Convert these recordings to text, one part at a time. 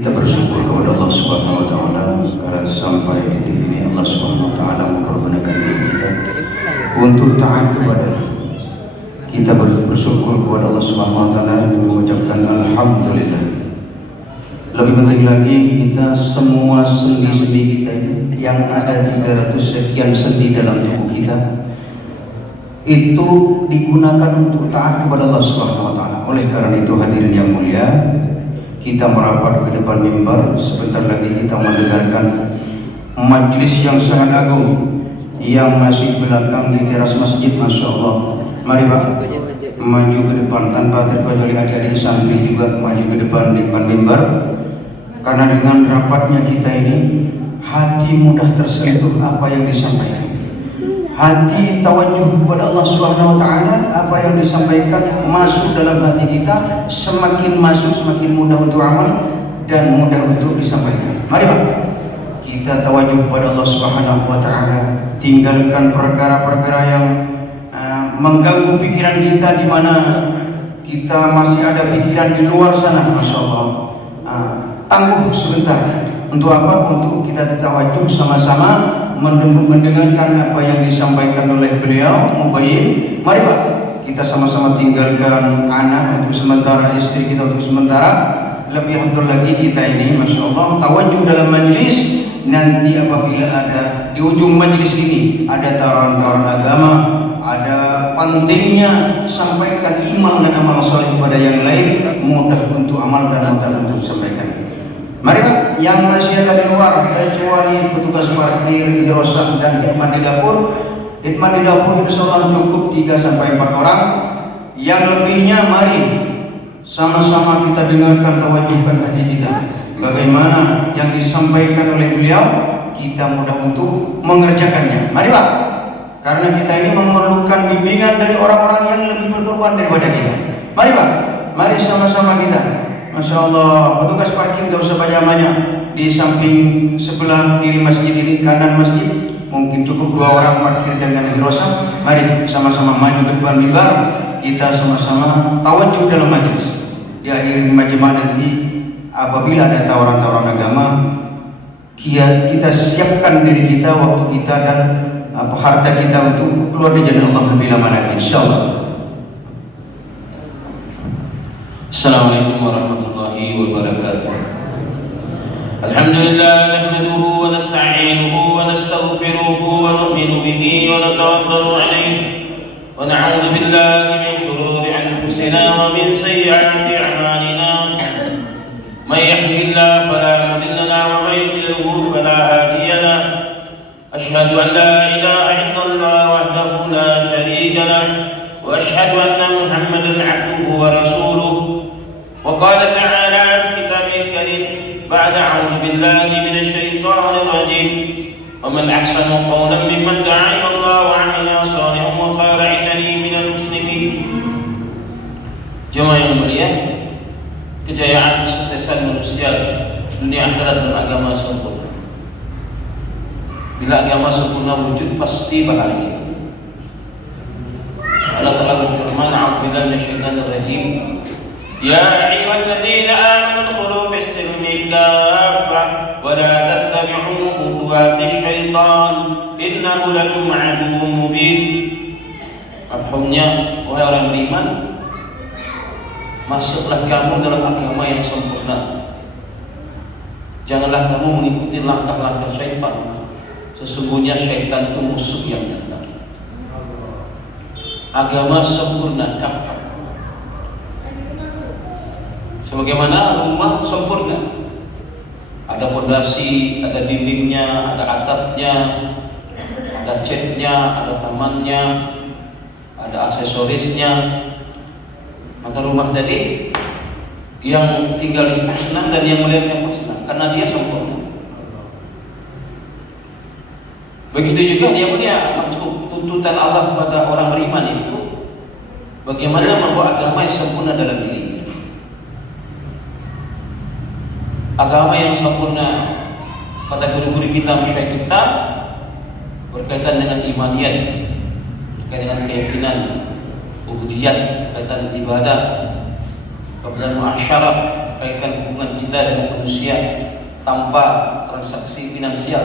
Kita bersyukur kepada Allah Subhanahu wa taala karena sampai di titik ini Allah Subhanahu wa taala mempergunakan kita untuk taat kepada kita. Bersyukur kepada Allah Subhanahu wa taala dan mengucapkan alhamdulillah. Lebih penting lagi, kita semua sendi-sendi kita ini yang ada 300 sekian sendi dalam tubuh kita itu digunakan untuk taat kepada Allah Subhanahu wa taala. Oleh karena itu hadirin yang mulia, kita merapat ke depan mimbar. Sebentar lagi kita mendengarkan majlis yang sangat agung yang masih belakang di teras masjid. Masya Allah. Mari Pak, maju ke depan tanpa terkecuali adik-adik samping juga maju ke depan di depan mimbar. Karena dengan rapatnya kita ini, hati mudah tersentuh apa yang disampaikan. Hati tawajuh kepada Allah Subhanahu wa taala, apa yang disampaikan masuk dalam hati kita, semakin masuk semakin mudah untuk amal dan mudah untuk disampaikan. Mari Pak, kita tawajuh kepada Allah Subhanahu wa taala, tinggalkan perkara-perkara yang mengganggu pikiran kita, di mana kita masih ada pikiran di luar sana. Masya Allah. Tangguh sebentar. Untuk apa? Untuk kita tawajuh sama-sama mendengarkan apa yang disampaikan oleh beliau Mubayyin. Mari Pak, kita sama-sama tinggalkan anak untuk sementara, istri kita untuk sementara. Lebih betul lagi kita ini, Masya Allah, tawajuh dalam majlis. Nanti apabila ada di ujung majlis ini ada tawaran-tawaran agama, ada pentingnya sampaikan iman dan amal soleh kepada yang lain, mudah untuk amal dan mudah untuk disampaikan. Mari Pak, yang masih ada di luar, kecuali petugas parkir, dirosah dan khidmat di dapur. Khidmat di dapur insya Allah cukup 3-4 orang. Yang lebihnya mari sama-sama kita dengarkan, tawajuhkan hati kita. Bagaimana yang disampaikan oleh beliau, kita mudah untuk mengerjakannya. Mari Pak, karena kita ini memerlukan bimbingan dari orang-orang yang lebih berkorban daripada kita. Mari Pak, mari sama-sama kita. Masya Allah, petugas parkir gak usah banyak-banyak. Di samping sebelah kiri masjid ini, kanan masjid, mungkin cukup 2 orang parkir dengan hidrosa. Mari sama-sama maju ke depan mimbar, kita sama-sama tawajuh dalam majlis. Di akhir majlis nanti, apabila ada tawaran-tawaran agama, kita siapkan diri kita, waktu kita dan harta kita untuk keluar di jalan Allah lebih lama lagi, insyaallah. Assalamualaikum warahmatullahi wabarakatuh. Alhamdulillah, nahmaduhu wa nasta'inuhu wa nastaghfiruhu wa nu'minu bihi wa natawakkalu alayhi wa na'udzu billahi min shururi anfusina wa min sayyiati a'malina. May yahdihillahu fala mudilla lahu wa may yudlilhu fala hadiya lahu. Asyhadu an la ilaha illallah wahdahu la syarika lahu wa asyhadu anna Muhammadan 'abduhu wa rasuluhu. وقال تعالى في كتابه الكريم بعد أعوذ بالله من الشيطان الرجيم ومن أحسن قولا ممن دعا إلى الله وعمل صالحا وقال إنني من المسلمين. Jemaah yang mulia, kejayaan kesuksesan manusia dunia akhirat dan agama sempurna. Bila agama sempurna wujud, pasti bahagia. Allah Ta'ala berfirman, a'udzu billahi minasyaitonir rajim. Ya ayyuhalladzina amanu udkhulu fis-silmi kaffah wa la tattabi'u khutuwatish syaitan innahu lakum 'aduwwun mubin. Mafhumnya, wahai orang beriman, masuklah kamu dalam agama yang sempurna. Janganlah kamu mengikuti langkah-langkah syaitan. Sesungguhnya syaitan itu musuh yang nyata. Agama sempurna kaffah. Sebagaimana rumah sempurna, ada pondasi, ada dindingnya, ada atapnya, ada catnya, ada tamannya, ada aksesorisnya. Maka rumah tadi yang tinggal di situ senang dan yang melihatnya pun senang karena dia sempurna. Begitu juga dia punya tuntutan Allah kepada orang beriman itu, bagaimana membawa agama yang sempurna dalam dirinya. Agama yang sempurna, kata guru-guru kita, masyayikh kita, berkaitan dengan imaniyat, berkaitan dengan keyakinan, ubudiyat, berkaitan dengan ibadah, kemudian muasyarah, kaitan hubungan kita kita dengan manusia tanpa transaksi finansial,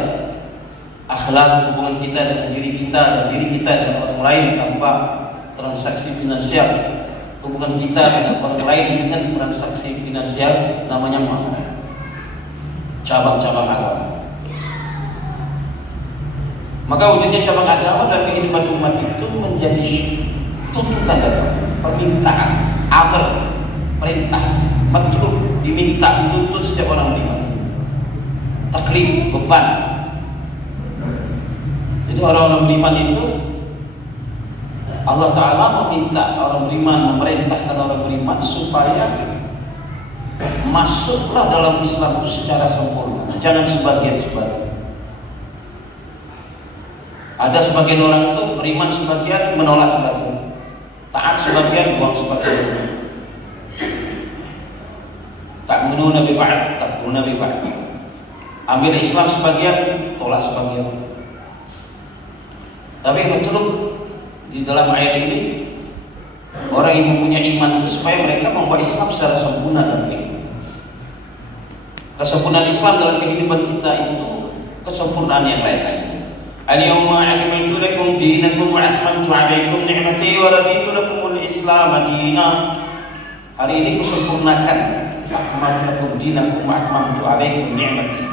akhlak hubungan kita dengan diri kita dan diri kita dengan orang lain tanpa transaksi finansial, hubungan kita dengan orang lain dengan transaksi finansial, namanya cabang-cabang agama. Maka wujudnya cabang agama dalam kehidupan umat itu menjadi tuntutan agama, permintaan, amr, perintah, matlub, diminta, dituntut setiap orang beriman. Taklif, beban. Jadi orang-orang beriman itu Allah Ta'ala meminta orang beriman, memerintahkan orang beriman supaya masuklah dalam Islam itu secara sempurna, jangan sebagian-sebagian. Ada sebagian orang itu beriman sebagian, menolak sebagian, taat sebagian, buang sebagian. Ta'minuna bi ba'd, takfuruna bi ba'd. Ambil Islam sebagian, tolak sebagian. Tapi yang mencelup di dalam ayat ini, orang yang mempunyai iman itu supaya mereka membawa Islam secara sempurna dalam kehidupan. Kesempurnaan Islam dalam kehidupan kita itu kesempurnaan yang lain-lain. Al-yawma akmaltu lakum dinakum wa atmamtu 'alaikum ni'mati wa raditu lakumul Islam dinan. Hari ini kusempurnakan akmaltu lakum dinakum wa atmamtu 'alaikum ni'mati.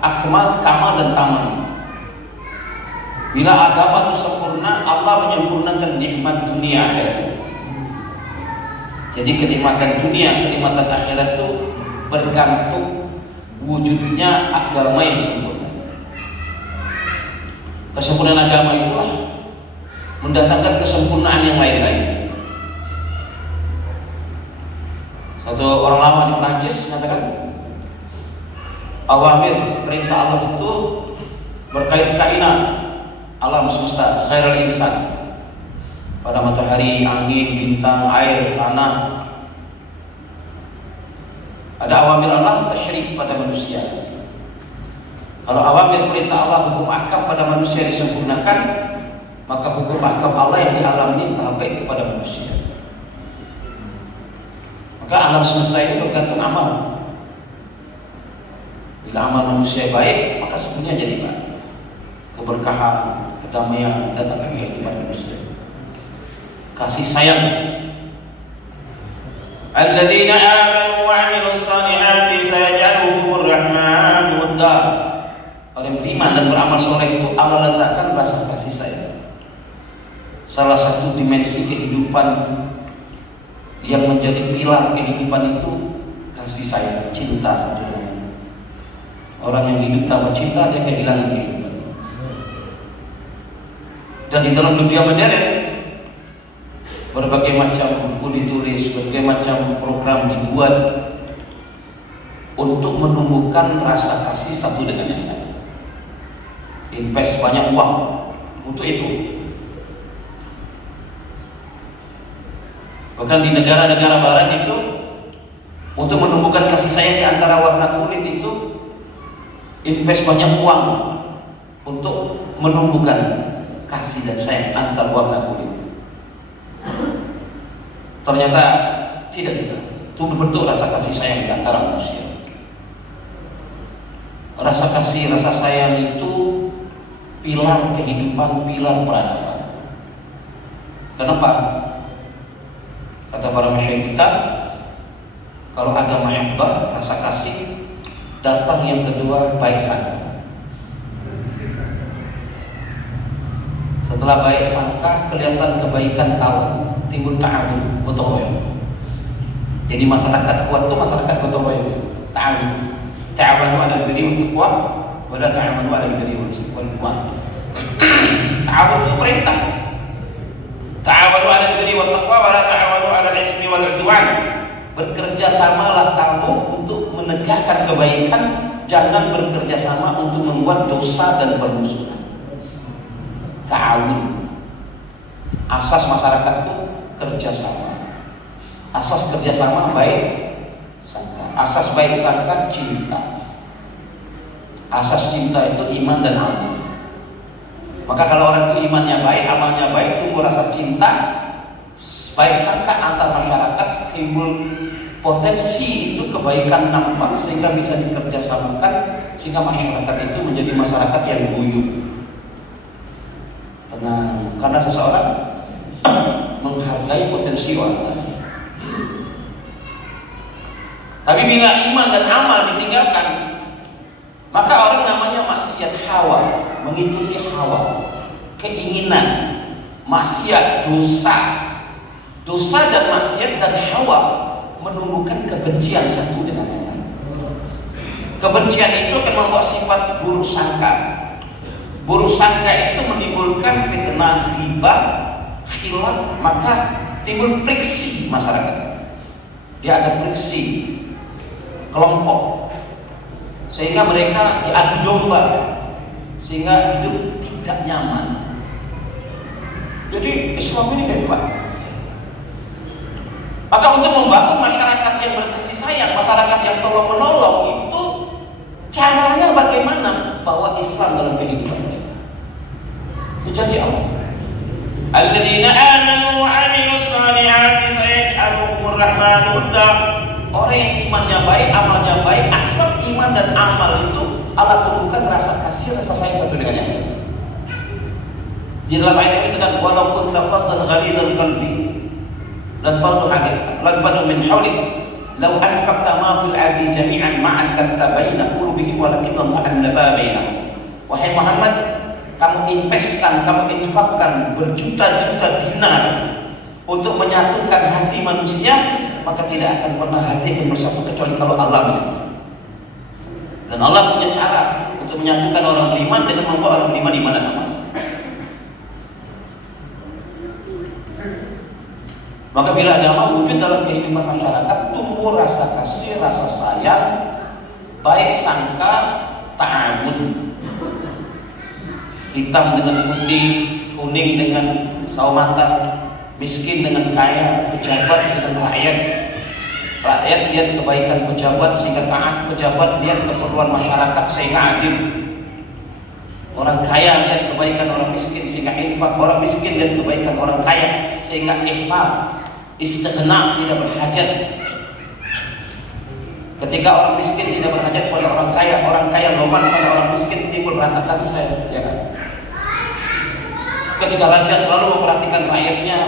Akmal, kamal dan tamal. Bila agama itu sempurna, Allah menyempurnakan nikmat dunia akhirat. Jadi kenikmatan dunia, kenikmatan akhirat itu bergantung wujudnya agama yang sempurna. Kesempurnaan agama itulah mendatangkan kesempurnaan yang lain-lain. Satu orang lama di Perancis mengatakan, awamir perintah Allah itu berkait-kaitan alam semesta, khairul insan, pada matahari, angin, bintang, air, tanah. Ada awamir Allah tasyrik pada manusia. Kalau awamir perintah Allah, hukum ahkam pada manusia disempurnakan, maka hukum ahkam Allah yang di alam ini sampai kepada manusia. Maka alam semesta ini bergantung amal. Bila amal manusia baik, maka semuanya jadi baik. Keberkahan, kedamaian datang ke kehidupan manusia. Kasih sayang. Alladzina amanu wa 'amilus salihati sayaj'aluhumur rahmanu wadda. Orang beriman dan beramal soleh itu Allah letakkan rasa kasih sayang. Salah satu dimensi kehidupan yang menjadi pilar kehidupan itu kasih sayang, cinta satu dengan lain. Orang yang hidup tanpa cinta dia kehilangan kehidupan. Dan di dalam dunia modern berbagai macam buku ditulis, berbagai macam program dibuat untuk menumbuhkan rasa kasih satu dengan yang lain. Invest banyak uang untuk itu. Bahkan di negara-negara barat itu untuk menumbuhkan kasih sayang di antara warna kulit itu invest banyak uang untuk menumbuhkan kasih dan sayang antar warna kulit. Ternyata tidak. Itu berbentuk rasa kasih sayang di antara manusia. Rasa kasih, rasa sayang itu pilar kehidupan, pilar peradaban. Kenapa? Kata para masyayikh kita, kalau agama mahabbah, rasa kasih, datang yang kedua baik sangka. Setelah baik sangka, kelihatan kebaikan kawan, timbul ta'awun, gotong royong. Jadi masyarakat kuat itu masyarakat gotong royong. Ta'awun, ta'awanu 'alal birri wat taqwa, wa la ta'awanu 'alal birri wal udwan. Ta'awun itu perintah. Ta'awanu 'alal birri wat taqwa, wa la ta'awanu 'alal ismi wal udwan. Bekerja samalah kamu untuk menegakkan kebaikan, jangan bekerja sama untuk membuat dosa dan permusuhan. Ta'awun. Asas masyarakat itu kerjasama. Asas kerjasama baik sangka. Asas baik sangka cinta. Asas cinta itu iman dan amal. Maka kalau orang itu imannya baik, amalnya baik, tumbuh rasa cinta, baik sangka antar masyarakat, timbul Potensi itu kebaikan nampak sehingga bisa dikerjasamakan, sehingga masyarakat itu menjadi masyarakat yang guyup, tenang, karena seseorang menghargai potensi orang lain. Tapi bila iman dan amal ditinggalkan, maka orang namanya maksiat hawa, mengikuti hawa, keinginan, maksiat, dosa dan maksiat dan hawa menumbuhkan kebencian satu dengan yang lain. Kebencian itu akan membawa sifat buruk sangka. Buruk sangka itu menimbulkan fitnah, ghibah, khilaf, maka timbul friksi masyarakat. Dia ada friksi kelompok, sehingga mereka diadu domba, sehingga hidup tidak nyaman. Jadi Islam ini hebat. Maka untuk membangun masyarakat yang berkasih sayang, masyarakat yang tolong menolong, itu caranya bagaimana? Bawa Islam dalam kehidupan kita. Itu janji Allah. Alladzina amanu wa 'amilus shalihati sayaj'aluhumur rahmanu wudda. Orang yang imannya baik, amalnya baik, asbab iman dan amal itu Allah tumbuhkan rasa kasih, rasa sayang satu dengan yang lain. Di dalam ayat ini kan walau kunta fazzan ghalizal qalbi lan fadu min hawlik law anfaqta ma fil ardi jami'an ma'an kattabaina qulubihim walakin mu'annaba bainahum. Wahai Muhammad, kamu infakkan berjuta-juta dinar untuk menyatukan hati manusia, maka tidak akan pernah hati akan bersatu kecuali kalau Allah menyatukan. Dan Allah punya cara untuk menyatukan orang beriman dengan membawa orang beriman di mana namanya. Maka bila agama wujud dalam kehidupan masyarakat, tumbuh rasa kasih, rasa sayang, baik sangka, ta'awun. Hitam dengan putih, kuning dengan sawo mata, miskin dengan kaya, pejabat dengan rakyat. Rakyat lihat kebaikan pejabat sehingga taat, pejabat lihat keperluan masyarakat sehingga adil. Orang kaya lihat kebaikan orang miskin sehingga infak, orang miskin lihat kebaikan orang kaya sehingga infak. Istighna, tidak berhajat. Ketika orang miskin tidak berhajat pada orang kaya loman pada orang miskin, timbul rasa kasih sayang, ya kan? Ketika raja selalu memperhatikan rakyatnya,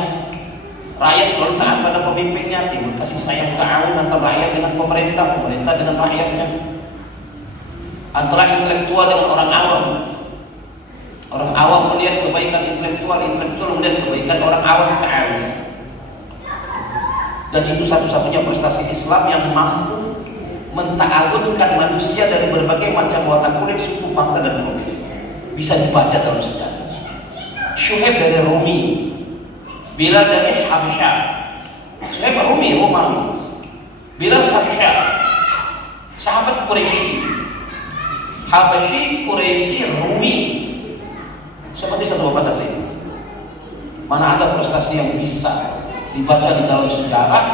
rakyat selalu taat pada pemimpinnya, timbul kasih sayang, ta'awun antara rakyat dengan pemerintah, pemerintah dengan rakyatnya, antara intelektual dengan orang awam. Orang awam melihat kebaikan intelektual, intelektual melihat kebaikan orang awam, ta'awun. Dan itu satu-satunya prestasi Islam yang mampu menta'awunkan manusia dari berbagai macam warna kulit, suku, bangsa, dan ras. Bisa dibaca dalam sejarah. Syuaib dari Romi, Bilal dari Habsyah. Syuaib Romi, Romawi. Bilal Habsyah, sahabat Quraisy. Habsyi, Quraisy, Romi, seperti satu bapak satu ini. Mana ada prestasi yang bisa dibaca di dalam sejarah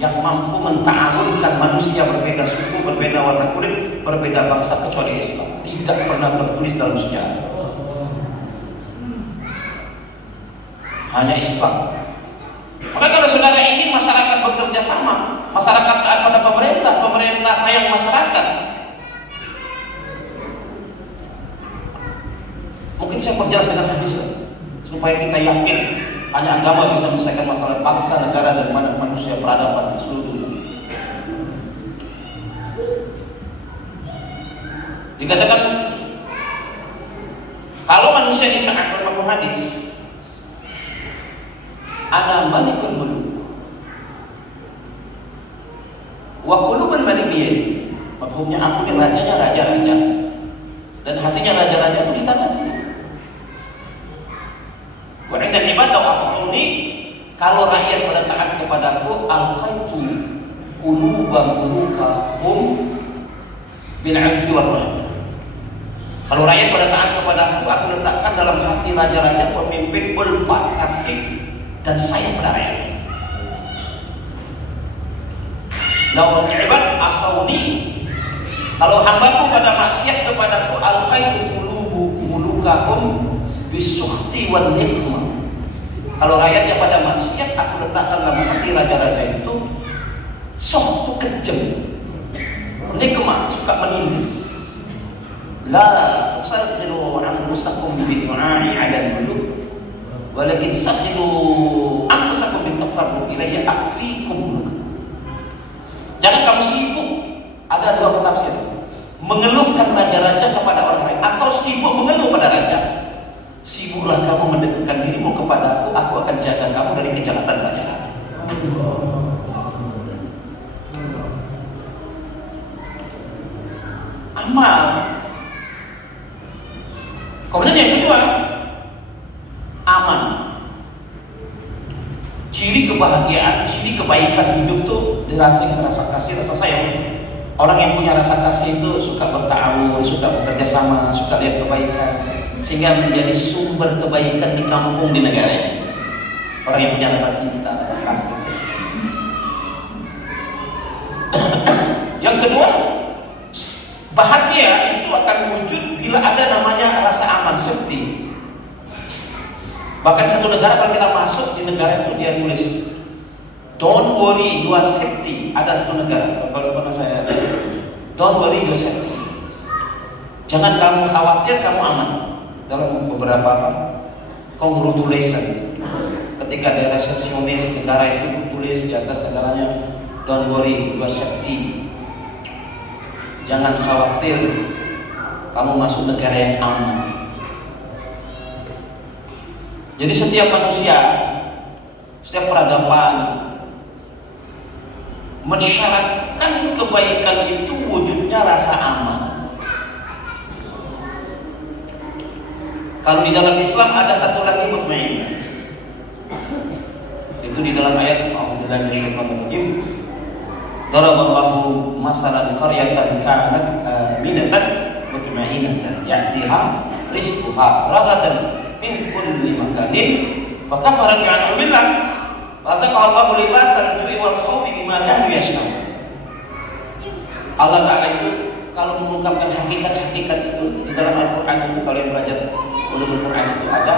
yang mampu menta'awunkan manusia berbeda suku, berbeda warna kulit, berbeda bangsa kecuali Islam. Tidak pernah tertulis dalam sejarah. Hanya Islam. Maka kalau saudara ingin masyarakat bekerja sama, masyarakat taat pada pemerintah, pemerintah sayang masyarakat. Mungkin saya perjelas dengan hadis supaya kita yakin hanya agama bisa menyelesaikan masalah bangsa, negara, dan manusia peradaban di seluruh dunia. Dikatakan kalau manusia ditaat oleh hadis, ana malikul muluk wa qulubul malik biyadi. Maksudnya aku ini rajanya raja-raja dan hatinya raja-raja itu di tanganku. Wa inna ibadah aquni, kalau rakyat pada taat kepadaku, alqaitu qulubahum bil 'abdi wal rahmah. Kalau rakyat pada taat kepadaku, aku letakkan dalam hati raja-raja, pemimpin, ulfat, kasih dan sayang pada rakyat. Lawan ibad asawni, kalau hambaku pada maksiat kepadaku, alqaitu qulubahum bisukhti wan nikmah. Kalau rakyatnya pada maksiat, aku letakkan dalam hati raja-raja itu Sok kejam, nikmat, suka menindas. La tusakhiru anfusakum bidu'ai 'ala al-muluk, walakin sakhiru anfusakum bitaqarrub ilayya akfikum. Jangan kamu sibuk, ada dua penafsir, mengeluhkan raja-raja kepada orang lain atau sibuk mengeluh pada raja. Sibuklah kamu mendekatkan dirimu kepada aku akan jaga kamu dari kejahatan raja-raja. Amal. Kemudian yang kedua, aman. Ciri kebahagiaan, ciri kebaikan hidup tuh dilatih rasa kasih, rasa sayang. Orang yang punya rasa kasih itu suka bertawun, suka bekerja sama, suka lihat kebaikan, sehingga menjadi sumber kebaikan di kampung, di negara. Orang yang punya rasa cinta, rasa kasih. Yang kedua, bahagia itu akan wujud bila ada namanya rasa aman, safety. Bahkan satu negara kalau kita masuk di negara itu dia tulis don't worry you are safety. Ada satu negara kalau pernah saya don't worry you are safety. Jangan kamu khawatir, kamu aman. Dalam beberapa congratulation ketika ada resepsionis negara itu tulis di atas negaranya don't worry you are safety. Jangan khawatir, kamu masuk negara yang aman. Jadi setiap manusia, setiap peradaban mensyaratkan kebaikan itu wujudnya rasa aman. Kalau di dalam Islam ada satu lagi mutmainnah. Itu di dalam ayat A'udzubillahi minasyaitonir rajim. Daraballahu masalan qaryatan kanat aminatan mutmainnatan ya'tiha rizquha ragadan min kulli makanin fakafarat bi'an'amillah fazaqallahu libasal ju'i wal khawfi bima kanu yasna'un. Allah Ta'ala itu kalau mengungkapkan hakikat-hakikat itu di dalam Al-Quran itu, kalau yang belajar ulumul Quran itu ada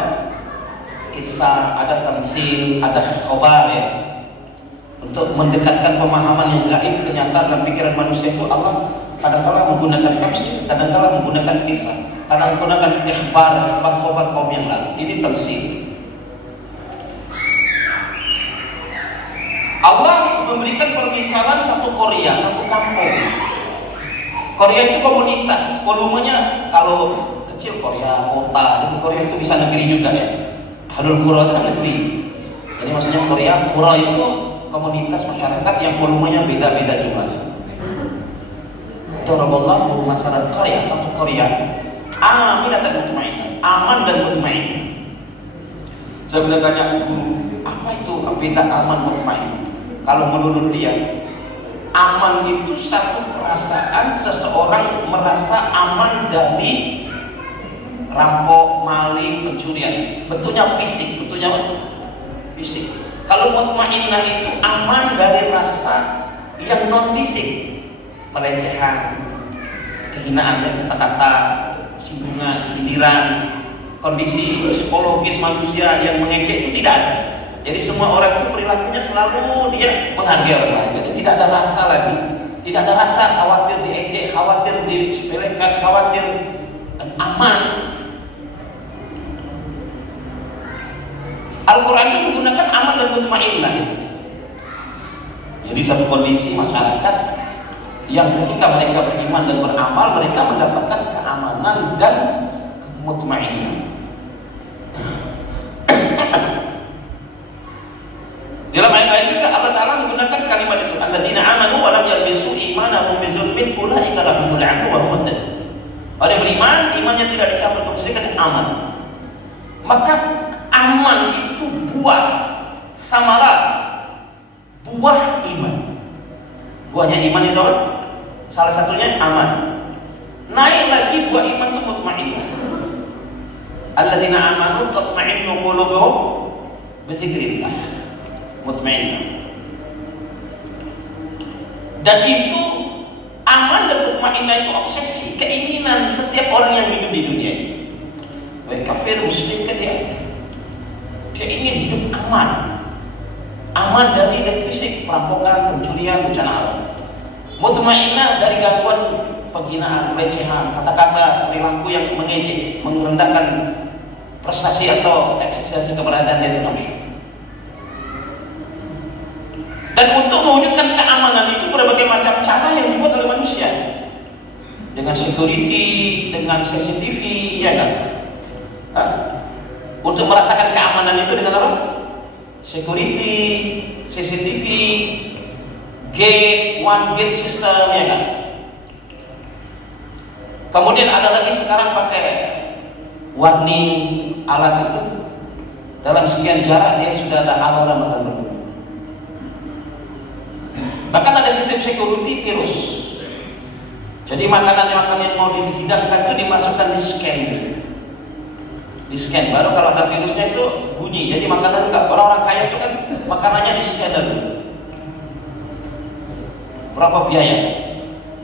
kisah, ada tamsil, ada khobar ya, untuk mendekatkan pemahaman yang gaib kenyataan dalam pikiran manusia itu. Allah kadang-kala menggunakan tafsir, kadang-kala menggunakan kisah, kadang menggunakan ikhbar, khobar kaum yang lalu. Ini tafsir. Allah memberikan permisalan satu Korea, satu kampung. Korea itu komunitas, volumenya kalau kecil Korea kota, jadi Korea itu bisa negeri juga ya. Halul Qura itu kan negeri. Jadi maksudnya Korea, Qura itu komunitas masyarakat yang volumenya beda-beda jumlahnya. Daraballahu masalan Korea, satu Korea aminatan mutmainnah, aman dan mutmainnah. Saya pernah tanya, apa itu beda aman mutmainnah? Kalau menurut dia, aman itu satu perasaan seseorang merasa aman dari rampok, maling, pencurian. Bentuknya fisik, bentuknya apa? Fisik. Kalau mutmainnah itu aman dari rasa yang non fisik, pelecehan, kehinaan, kata-kata, singgungan, sindiran, kondisi psikologis manusia yang mengejek itu tidak ada. Jadi semua orang itu perilakunya selalu dia menghargai orang lain. Jadi tidak ada rasa lagi, tidak ada rasa khawatir diejek, khawatir disepelekan, khawatir, aman. Al-Quran itu menggunakan aman dan mutmainnah. Jadi satu kondisi masyarakat yang ketika mereka beriman dan beramal, mereka mendapatkan keamanan dan mutmainnah. Dalam ayat-ayat juga Allah Ta'ala menggunakan kalimat itu, allazina amanu wa lam yalbisu imanahum bizulmin ulaika lahumul amnu wa hum muhtadun. Orang yang beriman, imannya tidak dicampur dengan aman. Maka aman itu buah samarat, buah iman. Buahnya iman itu apa? Salah satunya aman. Naik lagi buah iman itu mutmainnah. Allazina amanu tatma'innu qulubuhum bi dzikrillah. Mutmainnah. Dan itu aman dan mutmainnah itu obsesi, keinginan setiap orang yang hidup di dunia ini. Baik kafir, muslim kan dia ingin hidup aman. aman dari fisik, perampokan, pencurian, bencana alam. Mutmainnah dari gangguan penghinaan, pelecehan, kata-kata, perilaku yang mengejek, merendahkan prestasi atau eksistensi keberadaan dia dalam syurga. Dan untuk mewujudkan keamanan itu berbagai macam cara yang dibuat oleh manusia, dengan security, dengan CCTV, ya kan? Untuk merasakan keamanan itu dengan apa? Security, CCTV, gate, one gate system, ya kan? Kemudian ada lagi sekarang pakai warning alat itu, dalam sekian jarak dia sudah ada alarm akan berbunyi. Bahkan ada sistem security virus. Jadi makanan-makanan yang mau dihidangkan itu dimasukkan di scan. Di scan, baru kalau ada virusnya itu bunyi. Jadi makanan enggak, orang-orang kaya itu kan makanannya di scan dulu. Berapa biaya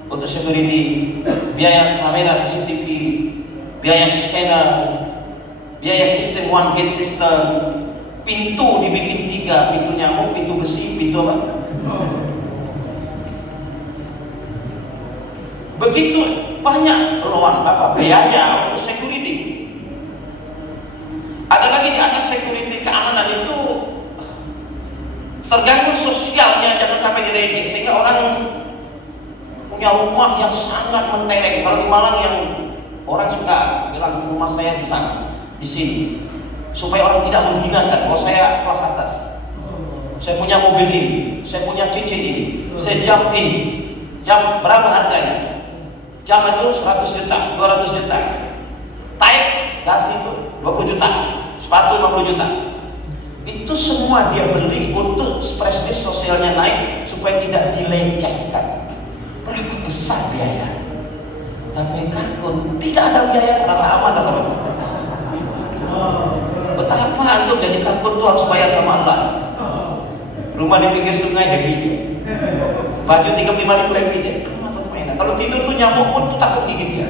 untuk security, biaya kamera CCTV, biaya scanner, biaya sistem one gate system, pintu dibikin 3, pintu nyamuk, pintu besi, pintu apa? Begitu banyak biaya untuk security. Ada lagi di atas security keamanan itu terganggu sosialnya, jangan sampai direject, sehingga orang punya rumah yang sangat mentereng. Kalau di Malang yang orang suka bilang rumah saya di sana, di sini, supaya orang tidak menghinakan. Oh, saya kelas atas, saya punya mobil ini, saya punya cincin ini, saya jam ini, jam berapa harganya? Jam itu 100 juta, 200 juta. Type gas itu 20 juta, sepatu 50 juta. Itu semua dia beli untuk prestis sosialnya naik supaya tidak dilecehkan. Berapa besar biaya? Tapi Karkun tidak ada biaya, rasa aman, rasa aman. Betapa antum jadi Karkun tuh harus bayar sama Allah. Rumah di pinggir sungai happy, baju 35.000 happy deh. Kalau tidur tuh nyamuk pun tuh takut gigit dia,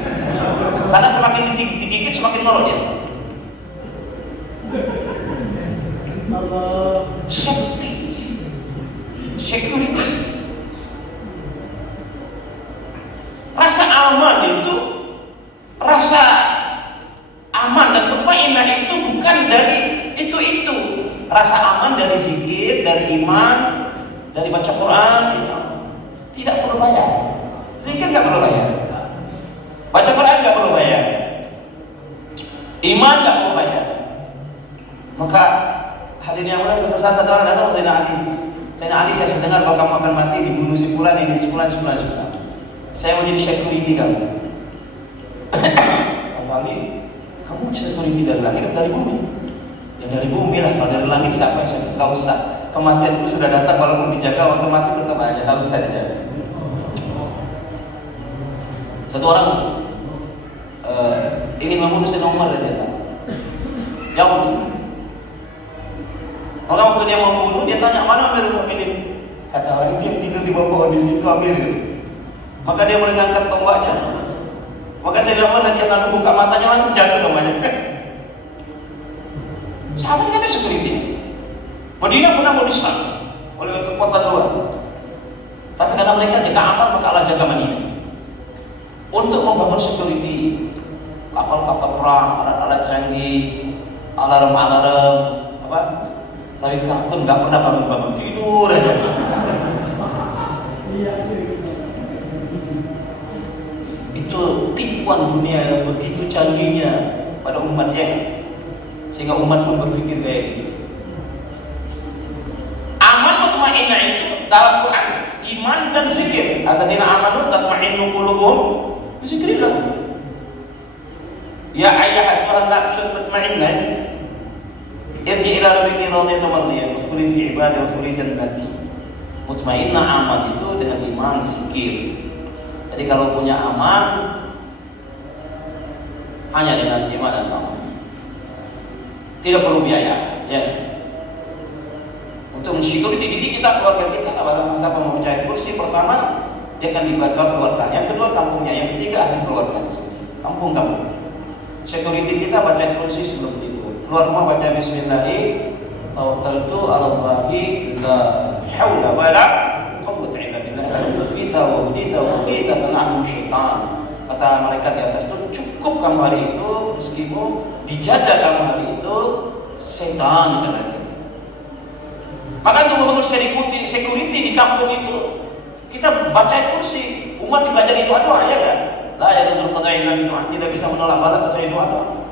karena semakin digigit semakin norok dia. Safety, security, rasa aman itu, rasa aman dan mutmainnah itu bukan dari itu. Rasa aman dari zikir, dari iman, dari baca Quran, itu tidak perlu bayar. Zikir nggak perlu bayar, baca Quran nggak perlu bayar, iman nggak perlu bayar. Maka hadirin yang mulia, satu orang datang ke Sayyidina Ali, saya dengar bahwa kamu akan mati dibunuh si fulan ini, si fulan. Saya mau jadi security kamu. Kata Ali, kamu bisa security dari langit atau dari bumi? Ya dari bumi lah. Kalau dari langit siapa? Nggak usah. Kematian itu sudah datang, walaupun dijaga waktu mati tetap aja, nggak usah dijaga. Satu orang ingin membunuh Sayyidina Umar radhiyallahu anhu. Maka waktu dia mau membunuh, dia tanya, mana Amirul Mukminin? Kata orang itu yang tidur di bawah pohon itu Amir. Maka dia mulai ngangkat tombaknya. Maka Sayyidina Umar radhiyallahu anhu buka matanya, langsung jatuh tombaknya. Sahabat kan ada security. Madinah pernah mau diserang oleh kekuatan luar, tapi karena mereka jaga aman, maka Allah jaga Madinah. Untuk membangun security, kapal-kapal perang, alat-alat canggih, alarm, apa? Tapi Karkun nggak pernah bangun-bangun, tidur aja. Itu tipuan dunia yang begitu canggihnya pada umatnya, sehingga umat pun berpikir kayak gitu. Aman mutmainnah itu dalam Quran, iman dan zikir. Alladzina amanu tatma'innu qulubuhum bizikrillah. Ya ayyuhan nafsul mutmainnah, irji ila rabbika radiyatan mardiyah, udkhuli fi ibadi udkhuli jannati. Mutmainnah aman itu dengan iman, zikir. Jadi kalau punya aman hanya dengan iman dan aman, tidak perlu biaya, ya. Untuk mensecurity diri kita, keluarga kita, barang siapa mau mencari kursi, pertama dia akan dibaca keluarga, yang kedua kampungnya, yang ketiga ahli keluarga, kampung. Security kita baca kursi sebelum tidur, keluar rumah baca bismillahirrahmanirrahim, tawakkaltu 'ala Allahi la haula wala quwwata illa billah wa tan'amu syaitan. Kata malaikat di atas itu, cukup kamu hari itu, rezekimu dijaga kamu hari itu, setan akan hadir. Maka untuk membangun security di kampung itu, kita baca kursi, umat dipelajari doa-doa, ya kan? La yadul qada'i illa bi doa, tidak bisa menolak bala kecuali doa-doa.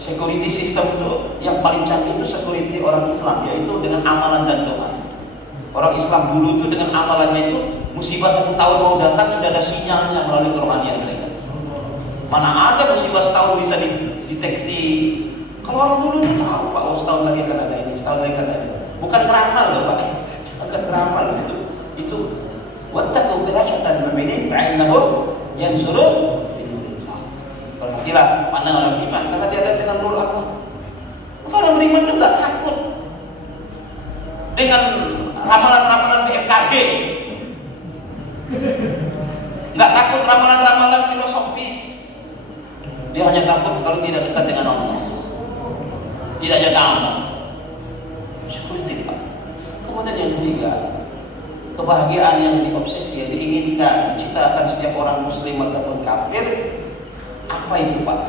Security system itu yang paling canggih itu security orang Islam, yaitu dengan amalan dan doa. Orang Islam dulu itu dengan amalannya itu, musibah 1 tahun mau datang sudah ada sinyalnya melalui kerohanian mereka. Mana ada musibah setahun bisa dideteksi. Kalau orang dulu itu tahu, Pak, oh setahun lagi akan ada ini, setahun lagi akan ada ini. Bukan ngeramal loh, Pak. Bukan ngeramal itu wattaqu firashatan mu'minin fa'innahu yansuru binurillah. Perhatilah pandang orang beriman karena dia ada dengan nur Allah. Maka orang beriman itu enggak takut dengan ramalan-ramalan BMKG. Enggak takut ramalan-ramalan filosofis. Dia hanya takut kalau tidak dekat dengan Allah. Tidak jaga Allah. Seperti Pak. Kemudian yang ketiga, kebahagiaan yang diobsesi, yang diinginkan, diciptakan setiap orang muslim ataupun kafir. Apa itu Pak?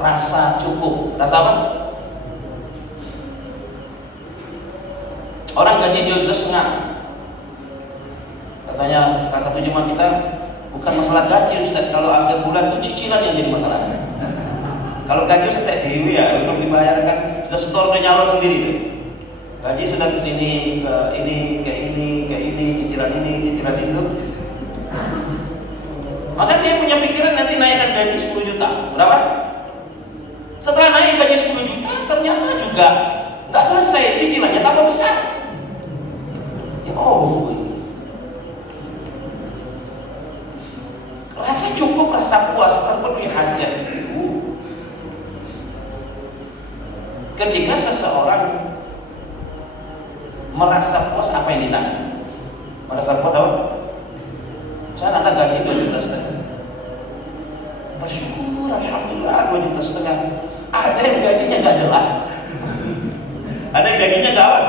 Rasa cukup. Rasa apa? Orang gaji 2,5. Katanya salah satu jemaah kita, bukan masalah gaji Ustaz, kalau akhir bulan itu cicilan yang jadi masalahnya. Kalau gaji Ustaz kayak dewi ya, belum dibayarkan, sudah setor, udah nyalon sendiri tuh. Gaji sudah ke sini, ke ini, cicilan itu. Maka dia punya pikiran nanti naikkan gaji 10 juta. Berapa? Setelah naik gaji 10 juta, ternyata juga nggak selesai, cicilannya tambah besar. Ya rasa cukup, rasa puas, terpenuhi hajat itu ketika seseorang merasa puas. Apa yang ditanya? Merasa puas apa? Saya anak gaji 2,5 juta. Bersyukur, alhamdulillah 2,5 juta. Ada yang gajinya nggak jelas. Ada yang gajinya nggak apa?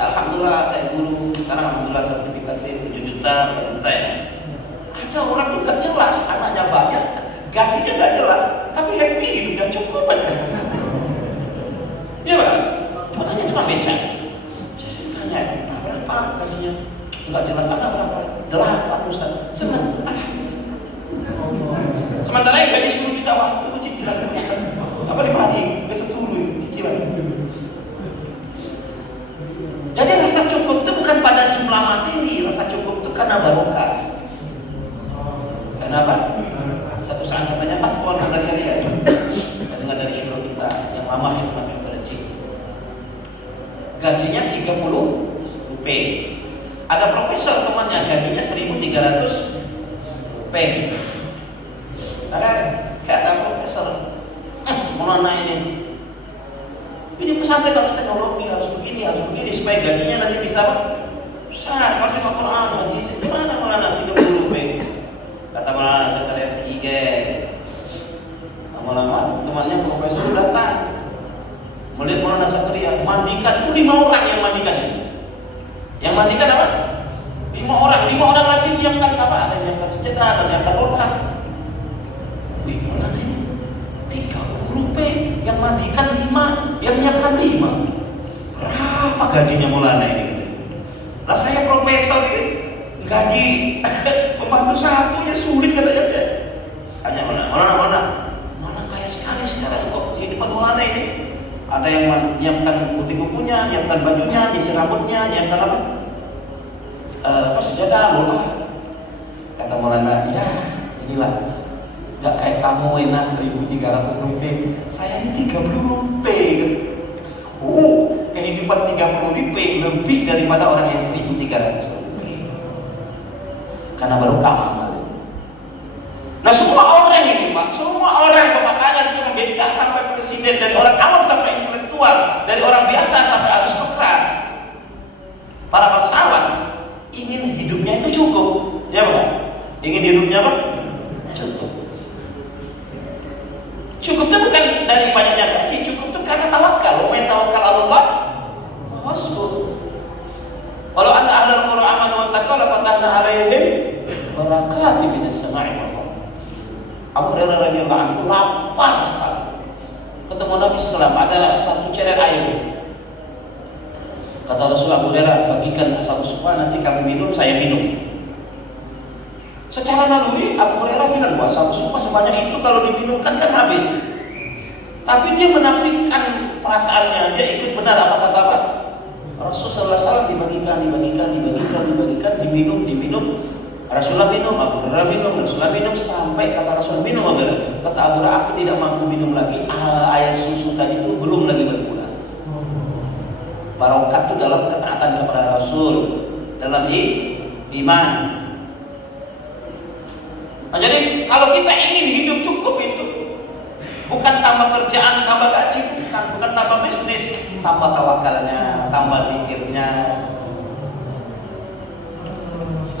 Alhamdulillah saya guru, sekarang alhamdulillah sertifikasi 7 juta ya. Ada orang tuh nggak jelas, anaknya banyak, gajinya nggak jelas, tapi happy hidupnya cukup aja. Iya Pak? Cuma tanya tukang beca. Saya tanya, Pak berapa gajinya? Nggak jelas, anak berapa? 8 Ustaz. Senang, alhamdulillah. Sementara yang gaji 10 juta waktu cicilan apa dibanding besok turun cicilan. Jadi rasa cukup itu bukan pada jumlah materi, rasa cukup itu karena barokah. Kenapa? Satu saat katanya Pak Puan Zakaria, saya dengar dari syurga kita yang lama hikmah yang berhaji, gajinya 30 P. Ada profesor temannya gajinya 1.300 P. Maka kata profesor, Maulana ini pesantren harus teknologi, harus begini supaya gajinya nanti bisa besar. Kalau cuma Quran hadis gimana Maulana 30 P? Kata Maulana Zakaria 3. Lama-lama temannya profesor datang melihat Maulana Zakaria mandikan, itu 5 orang yang mandikan ini. Yang mandikan apa? 5 orang lagi menyiapkan apa? Ada yang menyiapkan senjata, ada yang menyiapkan obat. Wih, Maulana ini 30 P, yang mandikan 5, yang menyiapkan 5. Berapa gajinya Maulana ini? Lah saya profesor ini gaji pembantu satu ya sulit katanya dia. Hanya Maulana kaya sekali sekarang kok kehidupan Maulana ini. Ada yang menyiapkan putih kukunya, menyiapkan bajunya, nyisir rambutnya, menyiapkan apa senjata, bola. Kata Maulana, ya inilah, nggak kayak kamu enak 1.300 rupiah, saya ini 30 rupiah. Kehidupan 30 rupiah lebih daripada orang yang 1.300 rupiah. Karena baru amal. Nah semua orang ini Pak, semua orang pemakaian itu becak sampai presiden, dari orang awam sampai intelektual, dari orang biasa sampai aristokrat, para bangsawan ingin hidupnya itu cukup, ya Pak? Ingin hidupnya apa? Cukup. Cukup itu bukan dari banyaknya gaji, cukup itu karena tawakal. Wa may tawakkal 'ala Allah hasbuh. Walau anna ahlal qura amanu wa taqaw la fatahna 'alaihim barakatin minas sama'i wal ardh. Abu Hurairah radhiyallahu anhu lapar sekali. Ketemu Nabi SAW, ada satu ceret air. Kata Rasulullah, Abu Hurairah, bagikan asal supa, nanti kami minum, saya minum. Secara naluri Abu Hurairah bilang, wah asal supa sebanyak itu kalau diminumkan kan habis. Tapi dia menafikan perasaannya, dia ikut benar apa kata apa? Rasulullah SAW dibagikan, diminum. Rasulullah minum, Abu Hurairah minum, Rasulullah minum, sampai kata Rasulullah minum, Abu Hurairah. Kata Abu Hurairah, aku tidak mampu minum lagi. Air susu tadi itu belum lagi berkurang. Barokat itu dalam ketaatan kepada Rasul, dalam iman. Nah, jadi kalau kita ingin hidup cukup itu bukan tambah kerjaan, tambah gaji, bukan tambah bisnis, tambah tawakalnya, tambah zikirnya.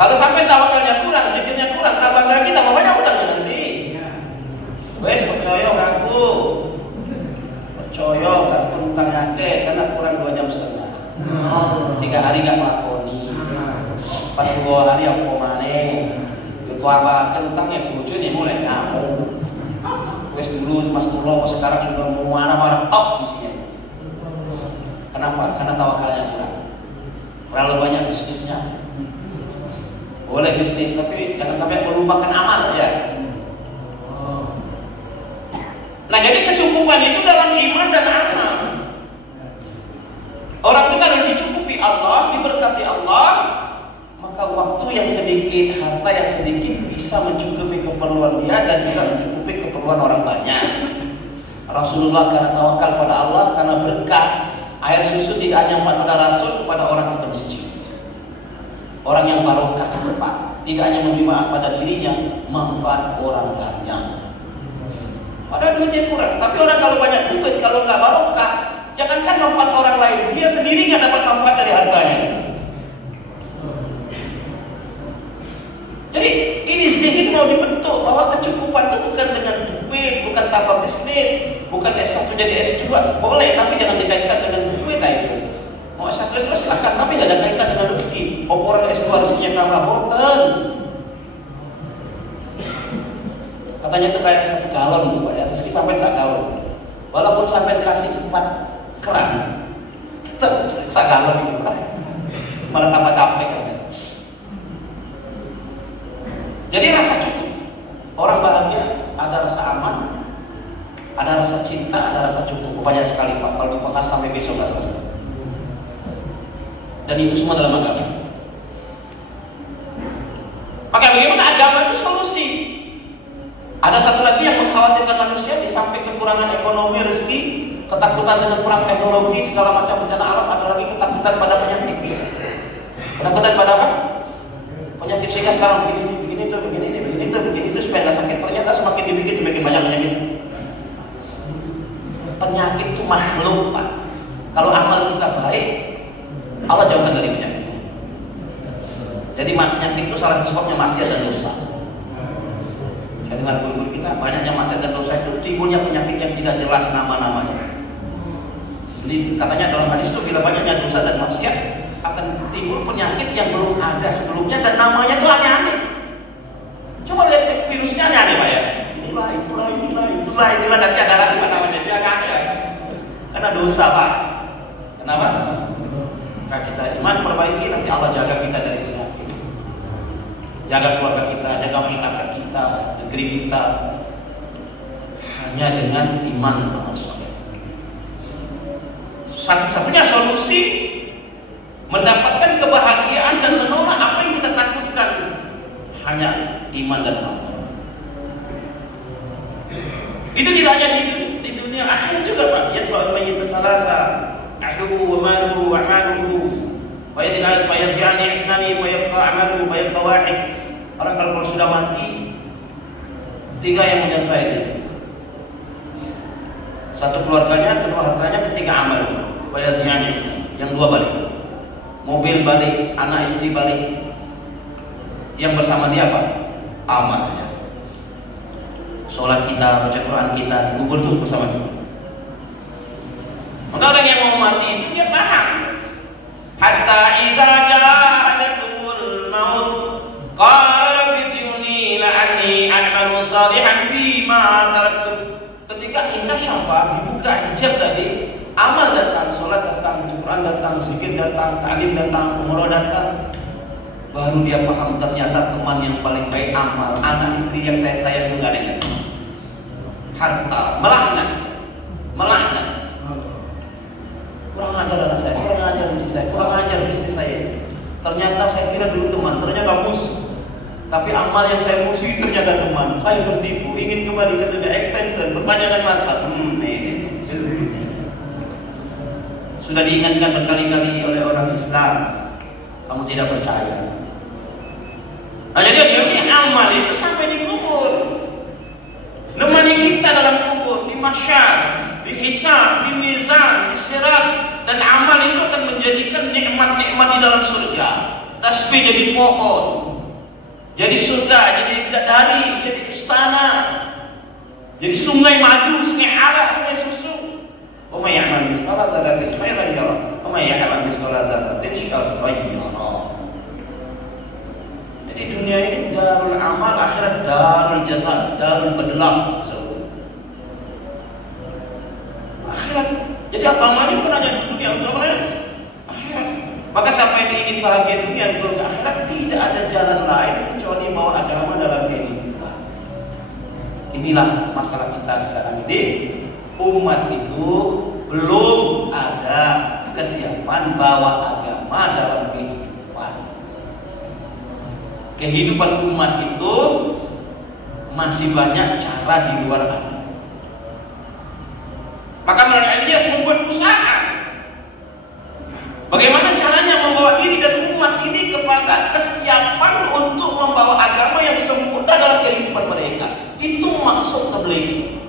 Kalau sampai tawakalnya kurang, zikirnya kurang, tambah gaji, tambah banyak utangnya nanti. Wes percaya ngaku, percaya kan utangnya karena kurang 2,5 jam. 3 hari gak ngelakoni, 42 hari aku mana? Itu apa? Kan utangnya bujurnya mulai ngamuk. Wes dulu Mas Tulo, sekarang sudah mau marah-marah top isinya. Kenapa? Karena tawakalnya kurang. Terlalu banyak bisnisnya. Boleh bisnis, tapi jangan sampai melupakan amal ya. Nah, jadi kecukupan itu dalam iman dan amal. Orang itu kalau dicukupi Allah, diberkati Allah, maka waktu yang sedikit, harta yang sedikit bisa mencukupi keperluan dia dan juga mencukupi keperluan orang banyak. Rasulullah karena tawakal pada Allah, karena berkah, air susu tidak hanya pada Rasul, kepada orang satu masjid. Orang yang barokah Pak, tidak hanya menerima pada dirinya, manfaat orang banyak. Padahal duitnya kurang, tapi orang kalau banyak duit, kalau nggak barokah, jangankan manfaat orang lain, dia sendiri nggak dapat manfaat dari harganya. Jadi ini zihin mau dibentuk bahwa kecukupan itu bukan dengan duit, bukan tambah bisnis, bukan S1 jadi S2, boleh, tapi jangan dikaitkan dengan duit itu. Mau S1 S2 silahkan, tapi nggak ada kaitan dengan rezeki. Orang S2 rezekinya tambah, boten. Katanya itu kayak 1 galon tuh Pak ya, rezeki sampai 1 galon. Walaupun sampai kasih 4 keran, tetap 1 galon itu Pak. Malah tambah capek kan. Jadi rasa cukup. Orang bahagia ada rasa aman, ada rasa cinta, ada rasa cukup. Banyak sekali Pak, kalau dibahas sampai besok nggak selesai. Dan itu semua dalam agama. Maka bagaimana agama itu solusi? Ada satu lagi yang mengkhawatirkan manusia, di samping kekurangan ekonomi, rezeki, ketakutan dengan perang teknologi, segala macam bencana alam, ada lagi ketakutan pada penyakit. Ketakutan pada apa? Penyakit, sehingga sekarang begini itu supaya nggak sakit. Ternyata semakin dibikin semakin banyak penyakit. Penyakit itu makhluk Pak. Kalau amal kita baik, Allah jauhkan dari penyakit. Jadi penyakit itu salah satu sebabnya maksiat dan dosa. Saya dengar guru-guru kita, banyaknya maksiat dan dosa itu timbulnya penyakit yang tidak jelas nama-namanya. Jadi katanya dalam hadis itu bila banyaknya dosa dan maksiat akan timbul penyakit yang belum ada sebelumnya dan namanya itu aneh-aneh. Coba lihat virusnya aneh-aneh Pak ya. Inilah nanti ada lagi namanya itu aneh-aneh. Karena dosa Pak. Kenapa? Maka kita iman perbaiki, nanti Allah jaga kita dari penyakit. Jaga keluarga kita, jaga masyarakat kita, negeri kita, hanya dengan iman dan amal soleh. Satu-satunya solusi mendapatkan kebahagiaan dan menolak apa yang kita takutkan hanya iman dan amal. Itu tidak hanya di dunia akhirat juga Pak. Yatba'ul mayyit salasa, ahluhu wa maluhu wa amaluhu, wa yad'ani isnani wa yabqa amaluhu wa yabqa wahid. Orang kalau sudah mati, 3 yang menyertai dia. 1 keluarganya, 2 hartanya, 3 amalnya. Wa yad'ani isnani, yang 2 balik. Mobil balik, anak istri balik. Yang bersama dia apa? Amalnya. Sholat kita, baca Quran kita, dikubur tuh bersama kita. mati itu dia paham. Hatta idza ja'alakumul maut qala rabbi ij'alni la'anni a'malu salihan fima taraktu. Ketika inkasyafa dibuka hijab tadi, amal datang, sholat datang, Quran datang, zikir datang, ta'lim datang, umroh datang, baru dia paham ternyata teman yang paling baik amal, anak istri yang saya sayang enggak ada. Harta, melaknat. Kurang ajar anak saya, kurang ajar istri saya, kurang ajar istri saya. Ternyata saya kira dulu teman, ternyata musuh. Tapi amal yang saya musuhi ternyata teman. Saya tertipu, ingin kembali ke dunia extension, perpanjangan masa. Ini. Sudah diingatkan berkali-kali oleh orang Islam, kamu tidak percaya. Nah, jadi akhirnya amal itu sampai di kubur, nemani kita dalam kubur, di mahsyar, di hisab, di mizan, di sirat. Dan amal itu akan menjadikan nikmat-nikmat di dalam surga. Tasbih jadi pohon, jadi surga, jadi bidadari, jadi istana, jadi sungai madu, sungai arak, sungai susu. Wa may ya'mal mithqala dzarratin khairan yarah, wa may ya'mal mithqala dzarratin syarran yarah. Jadi dunia ini darul amal, akhirat darul jaza, darul bedelang. Akhirat. Jadi apa amal ini bukan hanya dunia, untuk apa? Akhirat. Maka siapa yang ingin bahagia dunia dan ke akhirat, tidak ada jalan lain kecuali bawa agama dalam kehidupan. Inilah masalah kita sekarang ini. Umat itu belum ada kesiapan bawa agama dalam kehidupan. Kehidupan umat itu masih banyak cara di luar agama. Maka Maulana Ilyas membuat usaha. Bagaimana caranya membawa diri dan umat ini kepada kesiapan untuk membawa agama yang sempurna dalam kehidupan mereka. Itu maksud tabligh.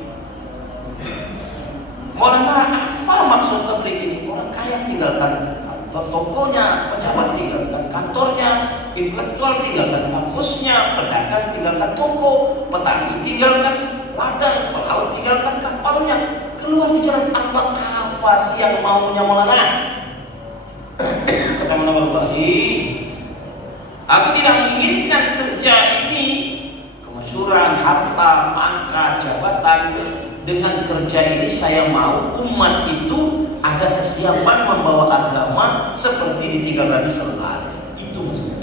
Maulana, apa maksud tabligh ini? Orang kaya tinggalkan kantor tokonya, pejabat tinggalkan kantornya, intelektual tinggalkan kampusnya, pedagang tinggalkan toko, petani tinggalkan ladang, pelaut tinggalkan kapalnya, keluar di jalan Allah. Apa sih yang maunya Maulana? Kata Maulana Bali, aku tidak menginginkan kerja ini kemasyhuran, harta, pangkat, jabatan. Dengan kerja ini saya mau umat itu ada kesiapan membawa agama seperti ditinggal Nabi sallallahu alaihi wasallam. Itu maksudnya.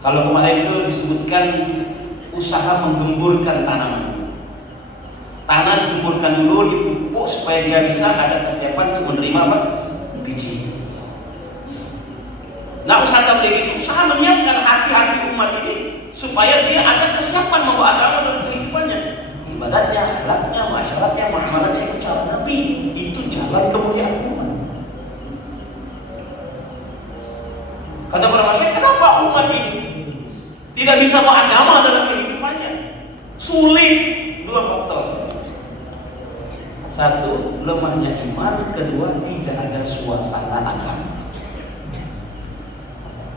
Kalau kemarin itu disebutkan usaha menggemburkan tanaman. Tanah digemburkan dulu, dipupuk supaya dia bisa ada kesiapan untuk menerima apa? Biji. Nah, usaha tabligh itu usaha menyiapkan hati-hati umat ini supaya dia ada kesiapan membawa agama dalam kehidupannya, ibadatnya, akhlaknya, masyarakatnya, muamalatnya. Itu cara Nabi, itu jalan kemuliaan umat. Kata para masyarakat, kenapa umat ini tidak bisa bawa agama dalam kehidupannya? Sulit. Dua faktor. Satu, lemahnya iman. Kedua, tidak ada suasana agama.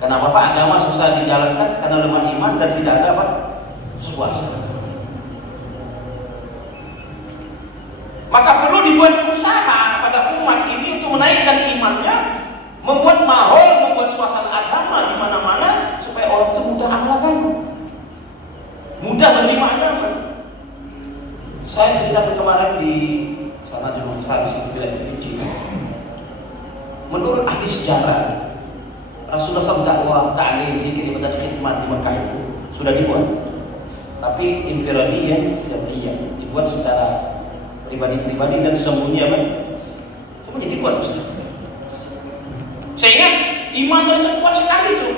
Kenapa Pak agama susah dijalankan? Karena lemah iman dan tidak ada apa? Suasana. Maka perlu dibuat usaha pada umat ini untuk menaikkan imannya, membuat mahol, membuat suasana agama di mana-mana supaya orang itu mudah amal agama, mudah menerima agama. Saya ceritakan kemarin di sana di rumah saya di wilayah Cina. Menurut ahli sejarah, Rasulullah SAW dakwah, ta'lim, zikir, ibadah, khidmat di Mekah itu sudah dibuat. Tapi infiradiyan, sirriyah, dibuat secara pribadi-pribadi dan semuanya semuanya dibuat. Sehingga iman mereka kuat sekali itu.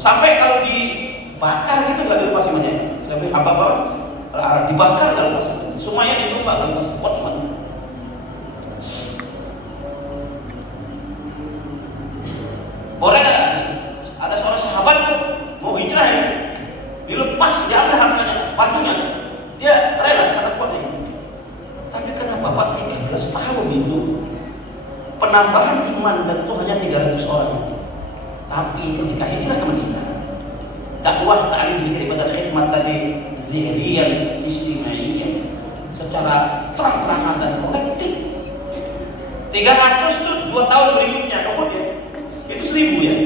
Sampai kalau dibakar gitu nggak dilepas imannya. Sampai apa-apa dibakar nggak lepas imannya. Semuanya ditumpah nggak lepas kuat imannya. Orang ada seorang sahabat tuh mau hijrah ya, dilepas diambil hartanya, batunya, dia rela karena kuatnya. Tapi karena bapak 13 tahun itu penambahan iman dan itu hanya 300 orang. Tapi ketika hijrah ke Madinah, dakwah, ta'lim, zikir, ibadah, khidmat tadi zihriyan, istimaiyah, secara terang-terangan dan kolektif. 300 itu 2 tahun berikutnya, Uhud ya, itu 1000 ya.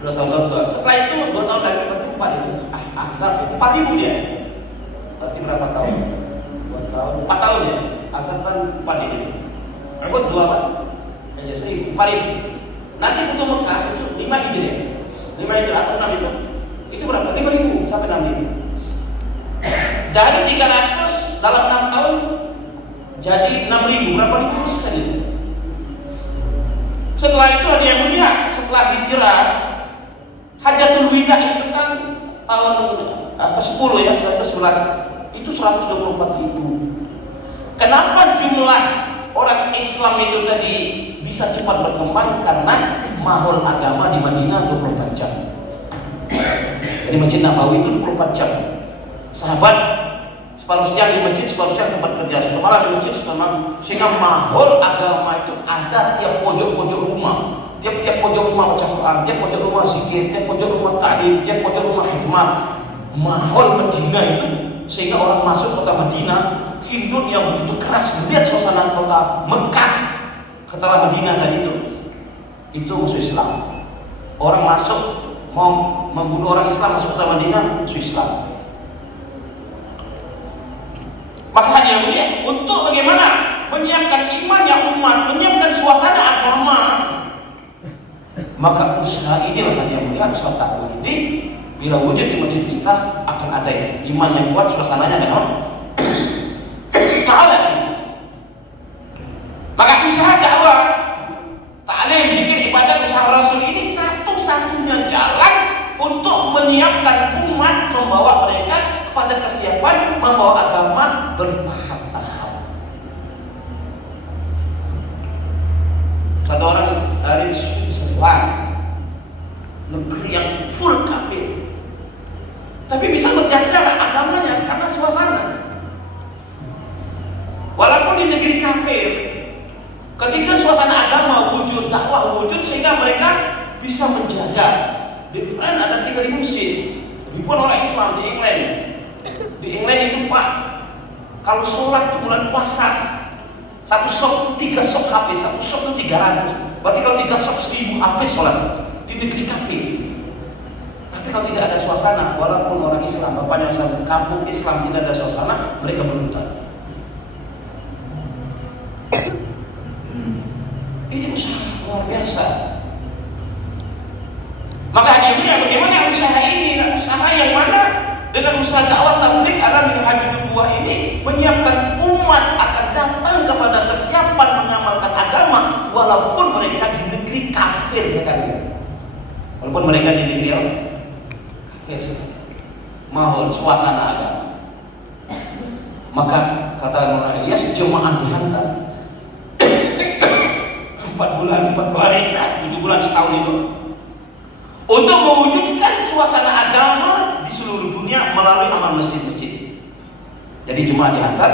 2 tahun. Setelah itu 2 tahun lagi berarti 4 itu. Ahzab itu 4000 dia. Berarti berapa tahun? 2 tahun, 4 tahun ya. Ahzab kan 4 ini. Uhud 2 apa? Ya 1000, 4000. Nanti butuh Mekah itu 5 Hijriah. 5 Hijriah atau 6 itu. Itu berapa? 5000 sampai 6000. Dari 300 dalam 6 tahun jadi 6000, berapa ribu persen itu? Setelah itu ada yang mulia, setelah hijrah Hajatul Wida itu kan tahun ke-10 ya, setelah ke-11 itu 124.000. Kenapa jumlah orang Islam itu tadi bisa cepat berkembang? Karena mahal agama di Madinah 24 jam. Jadi Masjid Nabawi itu 24 jam. Sahabat separuh siang di masjid, separuh siang tempat kerja, satu malam di masjid, sehingga mahal agama itu ada tiap pojok-pojok rumah, tiap pojok rumah baca Quran, tiap pojok rumah zikir, tiap pojok rumah ta'lim, tiap pojok rumah hikmat. Mahal Madinah itu, sehingga orang masuk kota Madinah, hindun yang begitu keras melihat suasana kota Mekah, kota Madinah tadi itu musuh Islam. Orang masuk mau membunuh orang Islam masuk kota Madinah, musuh Islam. Maka hadiah mulia untuk bagaimana menyiapkan imannya umat, menyiapkan suasana agama. Maka usaha inilah hadiah mulia, usaha takwil ini bila wujud di masjid kita akan ada iman yang kuat, suasananya kan mahal kan? Maka usaha dakwah, ta'lim, zikir, ibadat, usaha Rasul ini satu-satunya jalan untuk menyiapkan umat, membawa mereka pada kesiapan membawa agama bertahap-tahap. Satu orang dari Switzerland, negeri yang full kafir, tapi bisa menjaga agamanya karena suasana. Walaupun di negeri kafir, ketika suasana agama wujud, dakwah wujud, sehingga mereka bisa menjaga. Di Israel ada 3000 masjid, ribuan orang Islam di England. Di England itu Pak, kalau sholat di bulan puasa, satu sok 3 sok habis, satu sok itu 300. Berarti kalau 3 sok 1000 habis sholat di negeri kafir. Tapi kalau tidak ada suasana, walaupun orang Islam, bapaknya Islam, kampung Islam tidak ada suasana, mereka berhutang. Ini usaha luar biasa. Maka hadiahnya bagaimana usaha ini? Usaha yang mana? Dengan usaha dakwah tabligh ala minhajul nubuwah ini menyiapkan umat akan datang kepada kesiapan mengamalkan agama walaupun mereka di negeri kafir sekali. Walaupun mereka di negeri kafir sekali. Mahal suasana agama. Maka kata Nur Ilyas, jemaah dihantar 4 bulan, 4 hari, 7 bulan, setahun itu untuk mewujudkan suasana agama di seluruh dunia melalui amal masjid-masjid. Jadi jemaah dihantar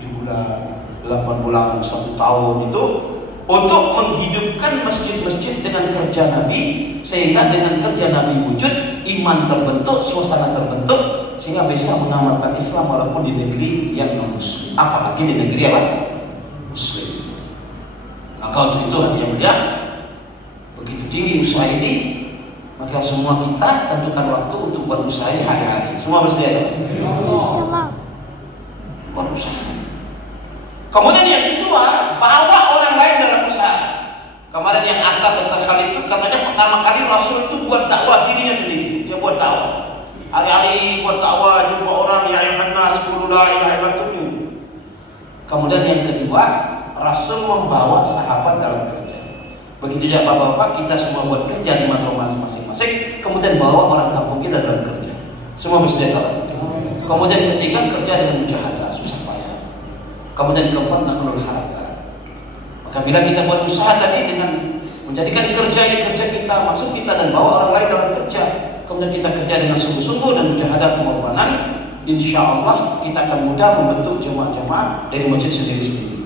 7 bulan, 8 bulan, 1 tahun itu untuk menghidupkan masjid-masjid dengan kerja Nabi, sehingga dengan kerja Nabi wujud, iman terbentuk, suasana terbentuk, sehingga bisa mengamalkan Islam walaupun di negeri yang non-muslim, apalagi di negeri apa? Muslim. Maka untuk itu hadiah mulia, begitu tinggi usaha ini, maka semua kita tentukan waktu untuk berusaha hari-hari. Semua bersedia? Insyaallah. Berusaha. Kemudian yang kedua, bawa orang lain dalam usaha. Kemarin yang Asad dan Khalid itu katanya pertama kali Rasul itu buat dakwah dirinya sendiri. Dia buat dakwah. Hari-hari buat dakwah, jumpa orang yang nas, qulu la ilaha illallah. Kemudian yang kedua, Rasul membawa sahabat dalam kerja. Begitu ya Bapak-bapak, kita semua buat kerja di mantor masing-masing, kemudian bawa orang kampung kita dalam kerja. Semua mesti salah. Kemudian ketiga, kerja dengan mujahadah, susah payah. Kemudian keempat, naklul harakat. Maka bila kita buat usaha tadi dengan menjadikan kerja ini kerja kita, maksud kita, dan bawa orang lain dalam kerja, kemudian kita kerja dengan sungguh-sungguh dan mujahadah pengorbanan, insya Allah kita akan mudah membentuk jemaah-jemaah dari masjid sendiri-sendiri.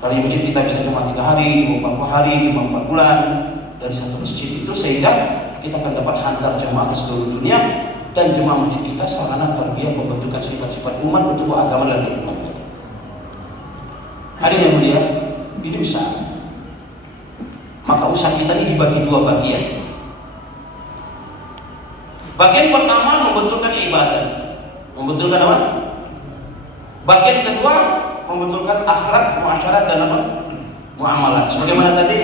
Dari masjid kita bisa cuma 3 hari, cuma 40 hari, cuma 4 bulan dari satu masjid itu, sehingga kita akan dapat hantar jemaah ke seluruh dunia. dan jemaah masjid kita sarana tarbiyah pembentukan sifat-sifat umat untuk agama dan hikmah. Hadirin yang mulia, ini usaha. Maka usaha kita ini dibagi dua bagian. Bagian pertama membetulkan ibadah. Membetulkan apa? Bagian kedua membetulkan akhlak, muasyarat dan apa? Muamalah. Sebagaimana tadi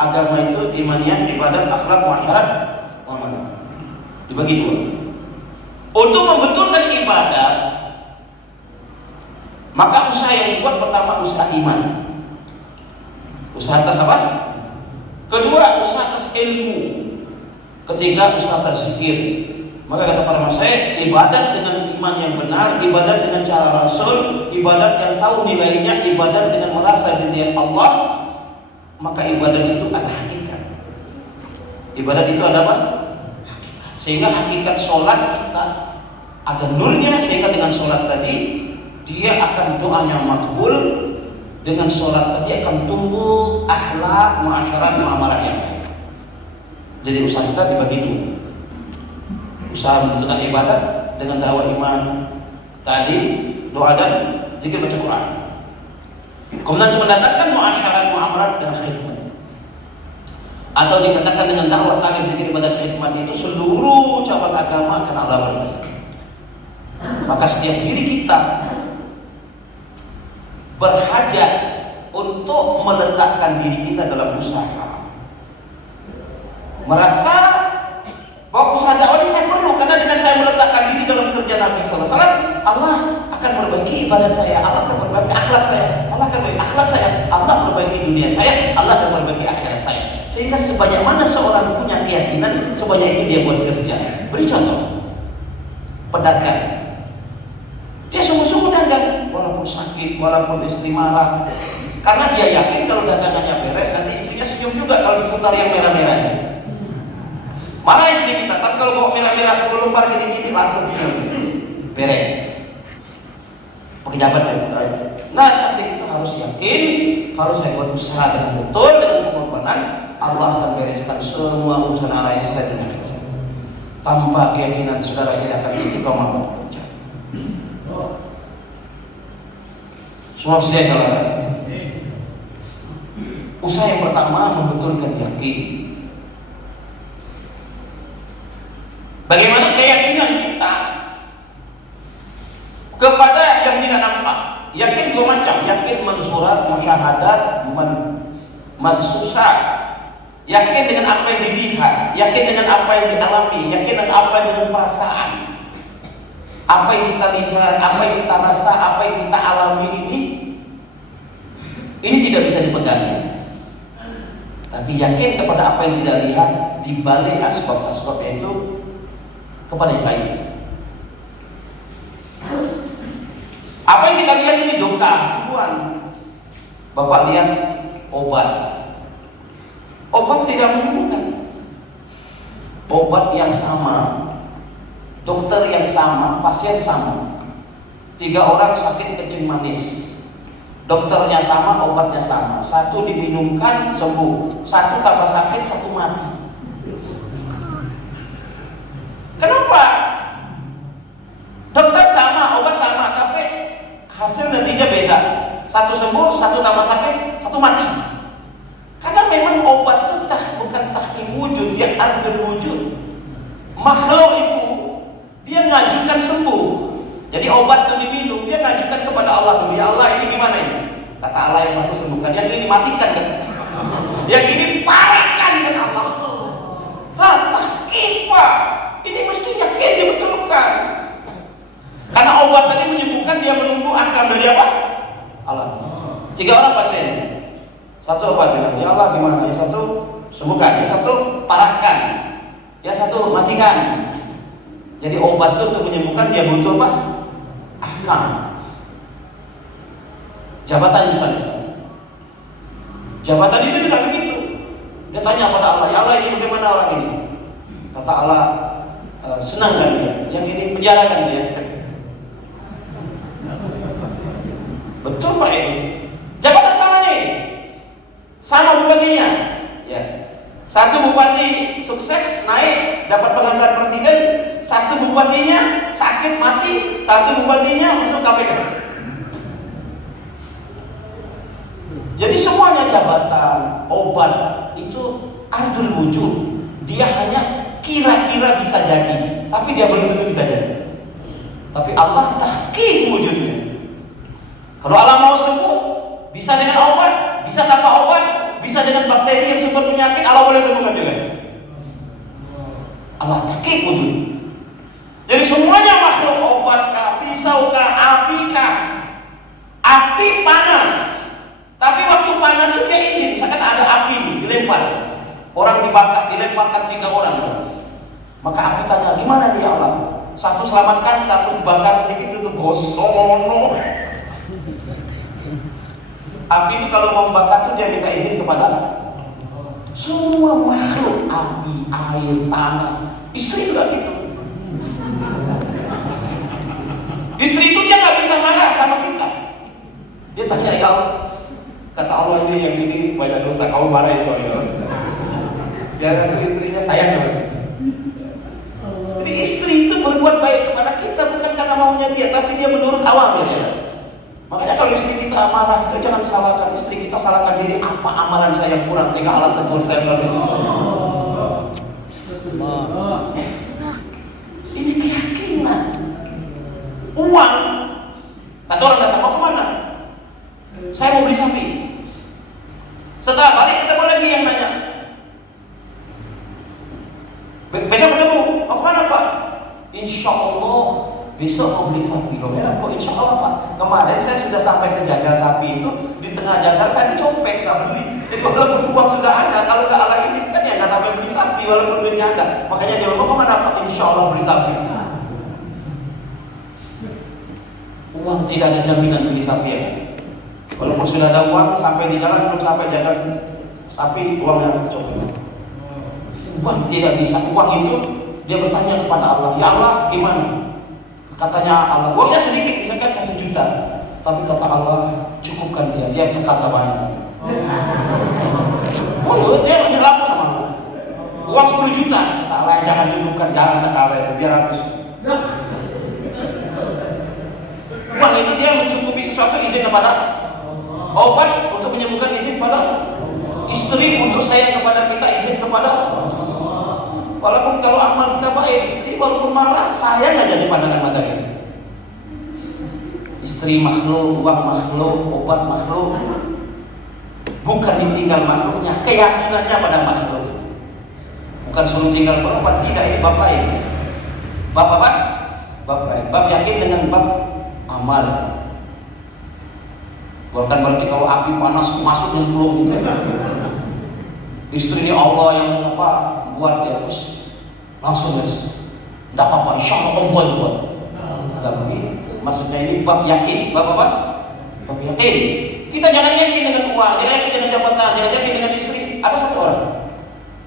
agama itu imaniah, ibadah, akhlak, muasyarat, muamalah. Dibagi dua. Untuk membetulkan ibadah, maka usaha yang dibuat pertama usaha iman. Usaha atas apa? Kedua usaha atas ilmu. Ketiga usaha atas zikir. Maka kata para masyayikh, ibadat dengan iman yang benar, ibadat dengan cara Rasul, ibadat yang tahu nilainya, ibadat dengan merasa dirinya Allah, maka ibadat itu ada hakikat. Ibadat itu ada apa? Hakikat. Sehingga hakikat sholat kita ada nurnya, sehingga dengan sholat tadi dia akan doanya makbul, dengan sholat tadi akan tumbuh akhlak, muasyarat, muamalah yang baik. Jadi usaha kita dibagi dua. Usaha membentukkan ibadat dengan dakwah iman, tadi doa dan zikir baca Quran. Kemudian untuk mendatangkan muasyarat, muamalah dan khidmat. Atau dikatakan dengan dakwah, tadi zikir, ibadat, khidmat itu seluruh cabang agama akan Allah berbaik. Maka setiap diri kita berhajat untuk meletakkan diri kita dalam usaha. Merasa bahwa usaha dakwah ini saya perlu, karena dengan saya meletakkan diri dalam kerja Nabi SAW, Allah akan perbaiki ibadat saya, Allah akan perbaiki akhlak saya, Allah akan perbaiki akhlak saya, Allah perbaiki dunia saya, Allah akan perbaiki akhirat saya. Sehingga sebanyak mana seorang punya keyakinan, sebanyak itu dia buat kerja. Beri contoh, pedagang, dia sungguh-sungguh dagang, walaupun sakit, walaupun istri marah, karena dia yakin kalau dagangannya beres, nanti istrinya senyum juga kalau diputar yang merah-merahnya. Marah istri kita, tapi kalau bawa merah-merah 10 lembar gini-gini langsung senyum, beres. Pejabat ya. Nah, cantik itu harus yakin, kalau saya buat usaha dengan betul, dengan pengorbanan, Allah akan bereskan semua urusan anak istri saya dengan kerja. Tanpa keyakinan saudara tidak akan istiqomah bekerja. Semua bisa jalankan. Usaha yang pertama membetulkan yakin. Bagaimana keyakinan kita kepada yang tidak nampak? Yakin dua macam, yakin mensurat, musyahadat, mensusah. Yakin dengan apa yang dilihat, yakin dengan apa yang dialami, yakin dengan apa yang dengan perasaan. Apa yang kita lihat, apa yang kita rasa, apa yang kita alami ini tidak bisa dipegang. Tapi yakin kepada apa yang tidak lihat, dibalik asbab-asbabnya itu kepada yang lain. Apa yang kita lihat ini duka, Tuhan. Bapak lihat obat tidak menyembuhkan. Obat yang sama, dokter yang sama, pasien sama. 3 orang sakit kencing manis, dokternya sama, obatnya sama. 1 diminumkan sembuh, 1 tambah sakit, 1 mati. Kenapa? Dokter sama, obat sama, tapi hasil natijah beda. 1 sembuh, 1 tambah sakit, 1 mati. Karena memang obat itu bukan tahqiq wujud, dia adil wujud. Makhluk itu dia ngajukan sembuh. Jadi obat itu diminum, dia ngajukan kepada Allah dulu. Ya Allah, ini gimana ini? Kata Allah, yang 1 sembuhkan, yang ini matikan kata. Yang ini parahkan kata Allah. Lah tahqiq Pak. Ini mesti yakin dibetulkan. Karena obat tadi menyembuhkan, dia menunggu akal dari apa? Allah. 3 orang pasien. 1 obat bilang, ya Allah gimana? Yang 1 sembuhkan, yang 1 parahkan, yang 1 matikan. Jadi obat itu untuk menyembuhkan, dia butuh apa? Ahkam. Jabatan misalnya. Jabatan itu juga begitu. Dia tanya pada Allah, ya Allah ini bagaimana orang ini? Kata Allah, senangkan dia, yang ini penjarakan dia. Betul Pak ini. Jabatan sama nih, sama bupatinya. Ya, 1 bupati sukses naik dapat penghargaan presiden, 1 bupati bupatinya sakit mati, satu bupatinya masuk KPK. Jadi semuanya jabatan, obat itu ardul wujud. Dia hanya kira-kira bisa jadi, tapi dia belum tentu bisa jadi. Tapi Allah tahqiq wujudnya. Kalau Allah mau sembuh, bisa dengan obat, bisa tanpa obat, bisa dengan bakteri yang sumber penyakit, Allah boleh sembuhkan juga. Allah tahqiq wujud. Jadi semuanya makhluk, obat kah, pisau kah, api kah. Api panas, tapi waktu panas itu dia izin. Misalkan ada api itu dilempar, orang dibakar, dilemparkan 3 orang kan? Maka api tanya, gimana dia Allah? Satu selamatkan, satu bakar sedikit, itu gosono. Api itu kalau mau bakar itu dia minta izin kepada semua makhluk, api, air, tanah. Istri juga gitu. Istri itu dia nggak bisa marah sama kita. Dia tanya, ya Allah, kata Allah ini yang ini banyak dosa, kamu marah ya soalnya. Ya itu istrinya sayang sama kita. Jadi istri itu berbuat baik kepada kita bukan karena maunya dia, tapi dia menurut awamnya dia. Makanya kalau istri kita marah itu jangan salahkan istri kita, salahkan diri. Apa amalan saya yang kurang sehingga Allah tegur saya melalui ini keyakinan. Uang, kata orang datang, mau kemana? Saya mau beli sapi. Setelah balik ketemu lagi yang nanya, besok ketemu, mau kemana Pak? Insya Allah besok mau beli sapi. Loh ya, kok insya Allah Pak? Kemarin saya sudah sampai ke jagal sapi itu, di tengah jagal saya dicopet, nggak beli. Jadi walaupun uang sudah ada, kalau nggak Allah izinkan ya nggak sampai beli sapi walaupun duitnya ada. Makanya dia mau kemana Pak? Insya Allah beli sapi. Uang tidak ada jaminan beli sapi ya. Walaupun sudah ada uang, sampai di jalan belum sampai jagal sapi, uang yang dicopet. Uang tidak bisa. Uang itu dia bertanya kepada Allah, ya Allah gimana? Katanya Allah, uangnya sedikit, misalkan 1 juta. Tapi kata Allah, cukupkan dia, dia terkasa banyak. Oh, dia berlaku sama Allah. Uang 10 juta, kata Allah, jangan cukupkan, jangan terkawal, biar habis. Uang itu dia mencukupi sesuatu, izin kepada obat untuk menyembuhkan, izin kepada istri untuk sayang kepada kita, izin kepada. Walaupun kalau amal kita baik, istri walaupun marah, sayang aja di pandangan mata ini. Istri makhluk, uang makhluk, obat makhluk. Bukan ditinggal makhluknya, keyakinannya pada makhluk. Bukan suruh tinggal berobat, tidak, ini bab baik. Bab apa? Bab baik. Bab yakin dengan bab amal. Bukan berarti kalau api panas masuk nyemplung gitu. Istri ini Allah yang apa buat dia terus langsung guys, tidak apa-apa, insya Allah buat. Tidak begitu. Maksudnya ini bab yakin, bab apa? Bab yakin. Kita jangan yakin dengan uang, jangan yakin dengan jabatan, jangan yakin dengan istri. Ada satu orang,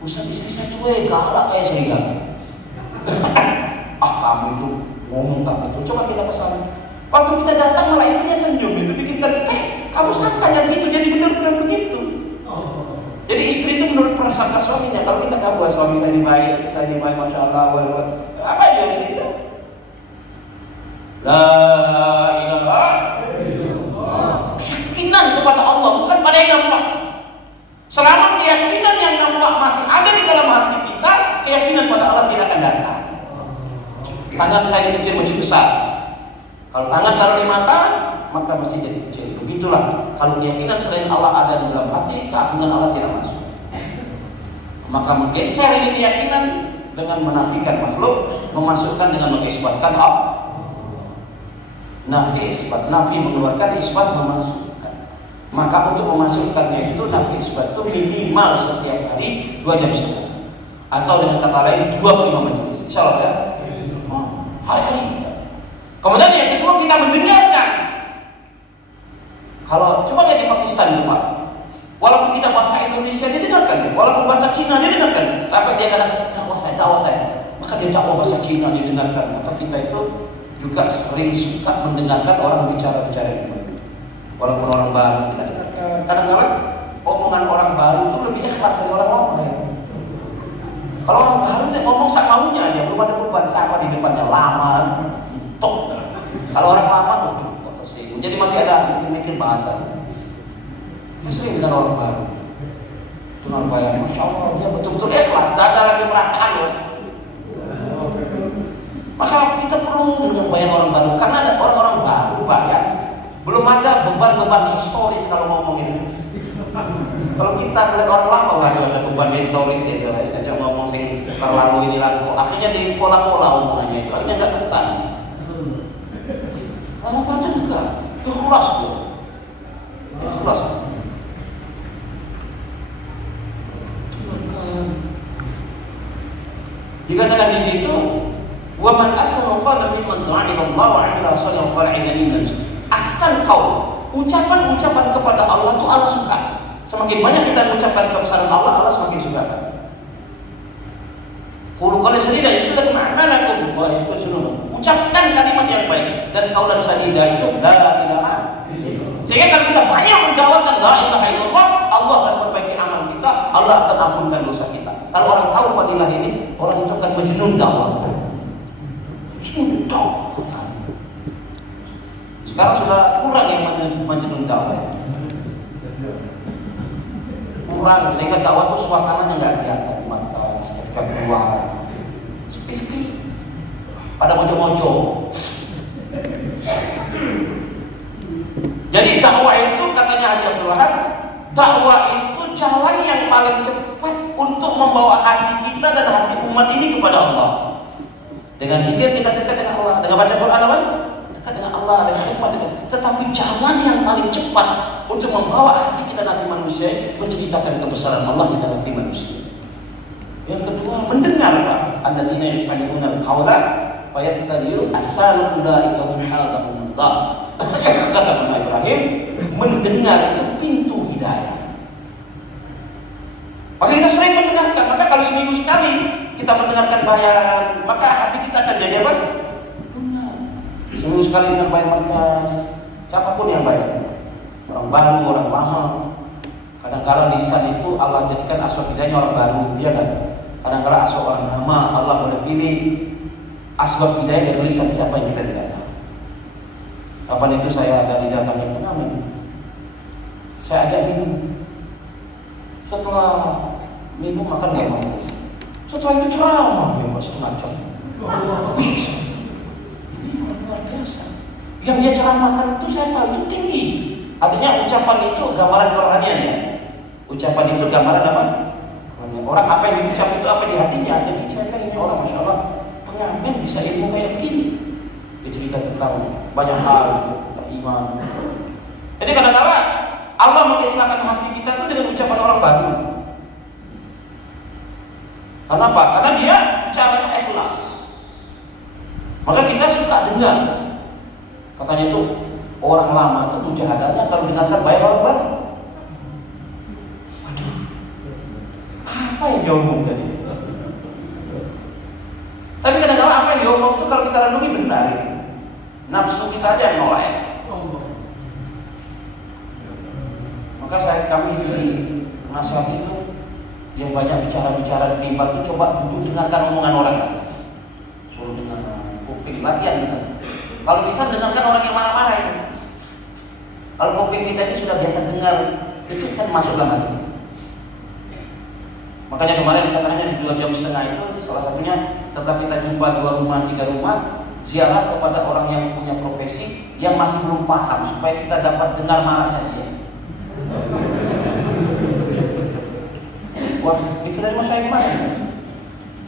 Ustaz istri saya tuh galak kayak serigala. Kamu itu ngomong kamu itu, coba kita kesana. Waktu kita datang malah istrinya senyum itu bikin kita, kamu sangka yang gitu, jadi benar-benar begitu. Jadi istri itu menurut prasangka suaminya. Kalau kita nggak buat suami saya baik, istri saya baik, masya Allah, apa aja istri itu? La ilaha illallah. Keyakinan kepada Allah bukan pada yang nampak. Selama keyakinan yang nampak masih ada di dalam hati kita, keyakinan pada Allah tidak akan datang. Tangan saya kecil masih besar. Kalau tangan taruh di mata, maka mesti jadi kecil. Begitulah. Kalau keyakinan selain Allah ada di dalam hati, keagungan Allah tidak masuk. Maka menggeser ini keyakinan dengan menafikan makhluk, memasukkan dengan mengisbatkan Allah. Nafi isbat, Nafi mengeluarkan, isbat memasukkan. Maka untuk memasukkannya itu Nafi isbat itu minimal setiap hari 2 jam setengah. Atau dengan kata lain 25 majelis. Insyaallah ya. Hari-hari. Kemudian yang kedua kita mendengarkan. Kalau coba lihat di Pakistan itu Pak, walaupun kita bahasa Indonesia dia dengarkan, walaupun bahasa Cina dia dengarkan, sampai dia kata dakwah saya, maka dia dakwah bahasa Cina dia dengarkan. Maka kita itu juga sering suka mendengarkan orang bicara-bicara itu, walaupun orang baru kita dengarkan. Kadang-kadang omongan orang baru itu lebih ikhlas dari orang lama ya. Kalau orang baru dia ngomong sak maunya aja, belum ada beban siapa di depannya lama, tok. Kalau orang lama betul tersinggung. Jadi masih ada mikir bahasa. Saya sering dengan orang baru. Dengan bayar, masya Allah dia betul-betul ikhlas, tidak ada lagi perasaan loh. Maka kita perlu dengan bayar orang baru, karena ada orang-orang baru bayar, belum ada beban-beban historis kalau ngomong itu. Kalau kita melihat orang lama, waduh ada beban historis itu, saya coba ngomong sih terlalu ini lagu, akhirnya di pola-pola omongannya itu, akhirnya nggak kesan. Orang baca juga, ikhlas tuh, ikhlas. Dikatakan di situ, wa man asra qala mimman ta'ala Allah wa 'amila shalihan qala inani ahsan qaul. Ucapan-ucapan kepada Allah itu Allah suka. Semakin banyak kita mengucapkan kebesaran Allah, Allah semakin suka. Qul qala sadida yusallatu ma'anakum wa yaqulu. Ucapkan kalimat yang baik dan kaulan sadida itu la ilaha illallah. Sehingga kalau kita banyak mendakwakan la ilaha illallah, Allah akan perbaiki amal kita, Allah akan ampunkan dosa kita. Kalau orang tahu fadilah ini, orang itu akan majnun dakwah. Majnun dakwah. Sekarang sudah kurang yang majnun dakwah. Kurang, sehingga dakwah itu suasananya nggak kelihatan di mata, seketika keluar, sepi-sepi, pada mojo-mojo. Jadi dakwah itu katanya Haji Abdul Wahab, dakwah itu jalan yang paling cepat untuk membawa hati kita dan hati umat ini kepada Allah. Dengan zikir kita dekat dengan Allah, dengan baca Quran apa? Dekat dengan Allah, dengan khidmat dekat. Tetapi jalan yang paling cepat untuk membawa hati kita dan hati manusia menceritakan kebesaran Allah di dalam hati manusia. Yang kedua, mendengar Pak. Alladzina yastami'una al-qawla wa yattabi'una ahsana ulaika hum hadahumullah. Kata Nabi Ibrahim, mendengar itu pintu hidayah. Maka kita sering mendengarkan, maka kalau seminggu sekali kita mendengarkan bayan, maka hati kita akan jadi apa? Benar. Seminggu sekali dengan bayan markas, siapapun yang bayan, orang baru, orang lama. Kadang-kadang lisan itu Allah jadikan asal hidayahnya orang baru, iya kan? Kadang-kadang asal orang lama, Allah boleh pilih asbab hidayah dari lisan siapa yang kita tidak tahu. Kapan itu saya ada didatangi pengamen, saya ajak minum. Setelah minum makan gak mau. Setelah itu ceramah bebas setengah jam. Ini luar biasa. Yang dia ceramahkan itu saya tahu itu tinggi. Artinya ucapan itu gambaran kerohanian ya. Ucapan itu gambaran apa? Orang apa yang diucap itu apa di hatinya. Jadi saya ini orang masya Allah pengamen bisa ilmu kayak begini. Dia cerita tentang banyak hal tentang iman. Jadi kadang-kadang Allah mengisahkan hati kita itu dengan ucapan orang baru. Kenapa? Karena dia caranya ikhlas. Maka kita suka dengar. Katanya itu orang lama itu mujahadahnya kalau dengarkan bayar orang baru. Aduh, apa yang dia omong tadi? Tapi kadang-kadang apa yang dia omong itu kalau kita renungi benar ya. Nafsu kita aja yang nolak. Maka kami beri nasihat itu yang banyak bicara-bicara di mimbar itu coba dulu dengarkan omongan orang. Suruh dengar kuping latihan kita. Kalau bisa dengarkan orang yang marah-marah itu. Kalau kuping kita ini sudah biasa dengar, itu kan masuk dalam hati. Makanya kemarin katanya di 2 jam setengah itu salah satunya setelah kita jumpa 2 rumah 3 rumah ziarah kepada orang yang punya profesi yang masih belum paham supaya kita dapat dengar marahnya dia. Wah, pikiran mau saya gimana?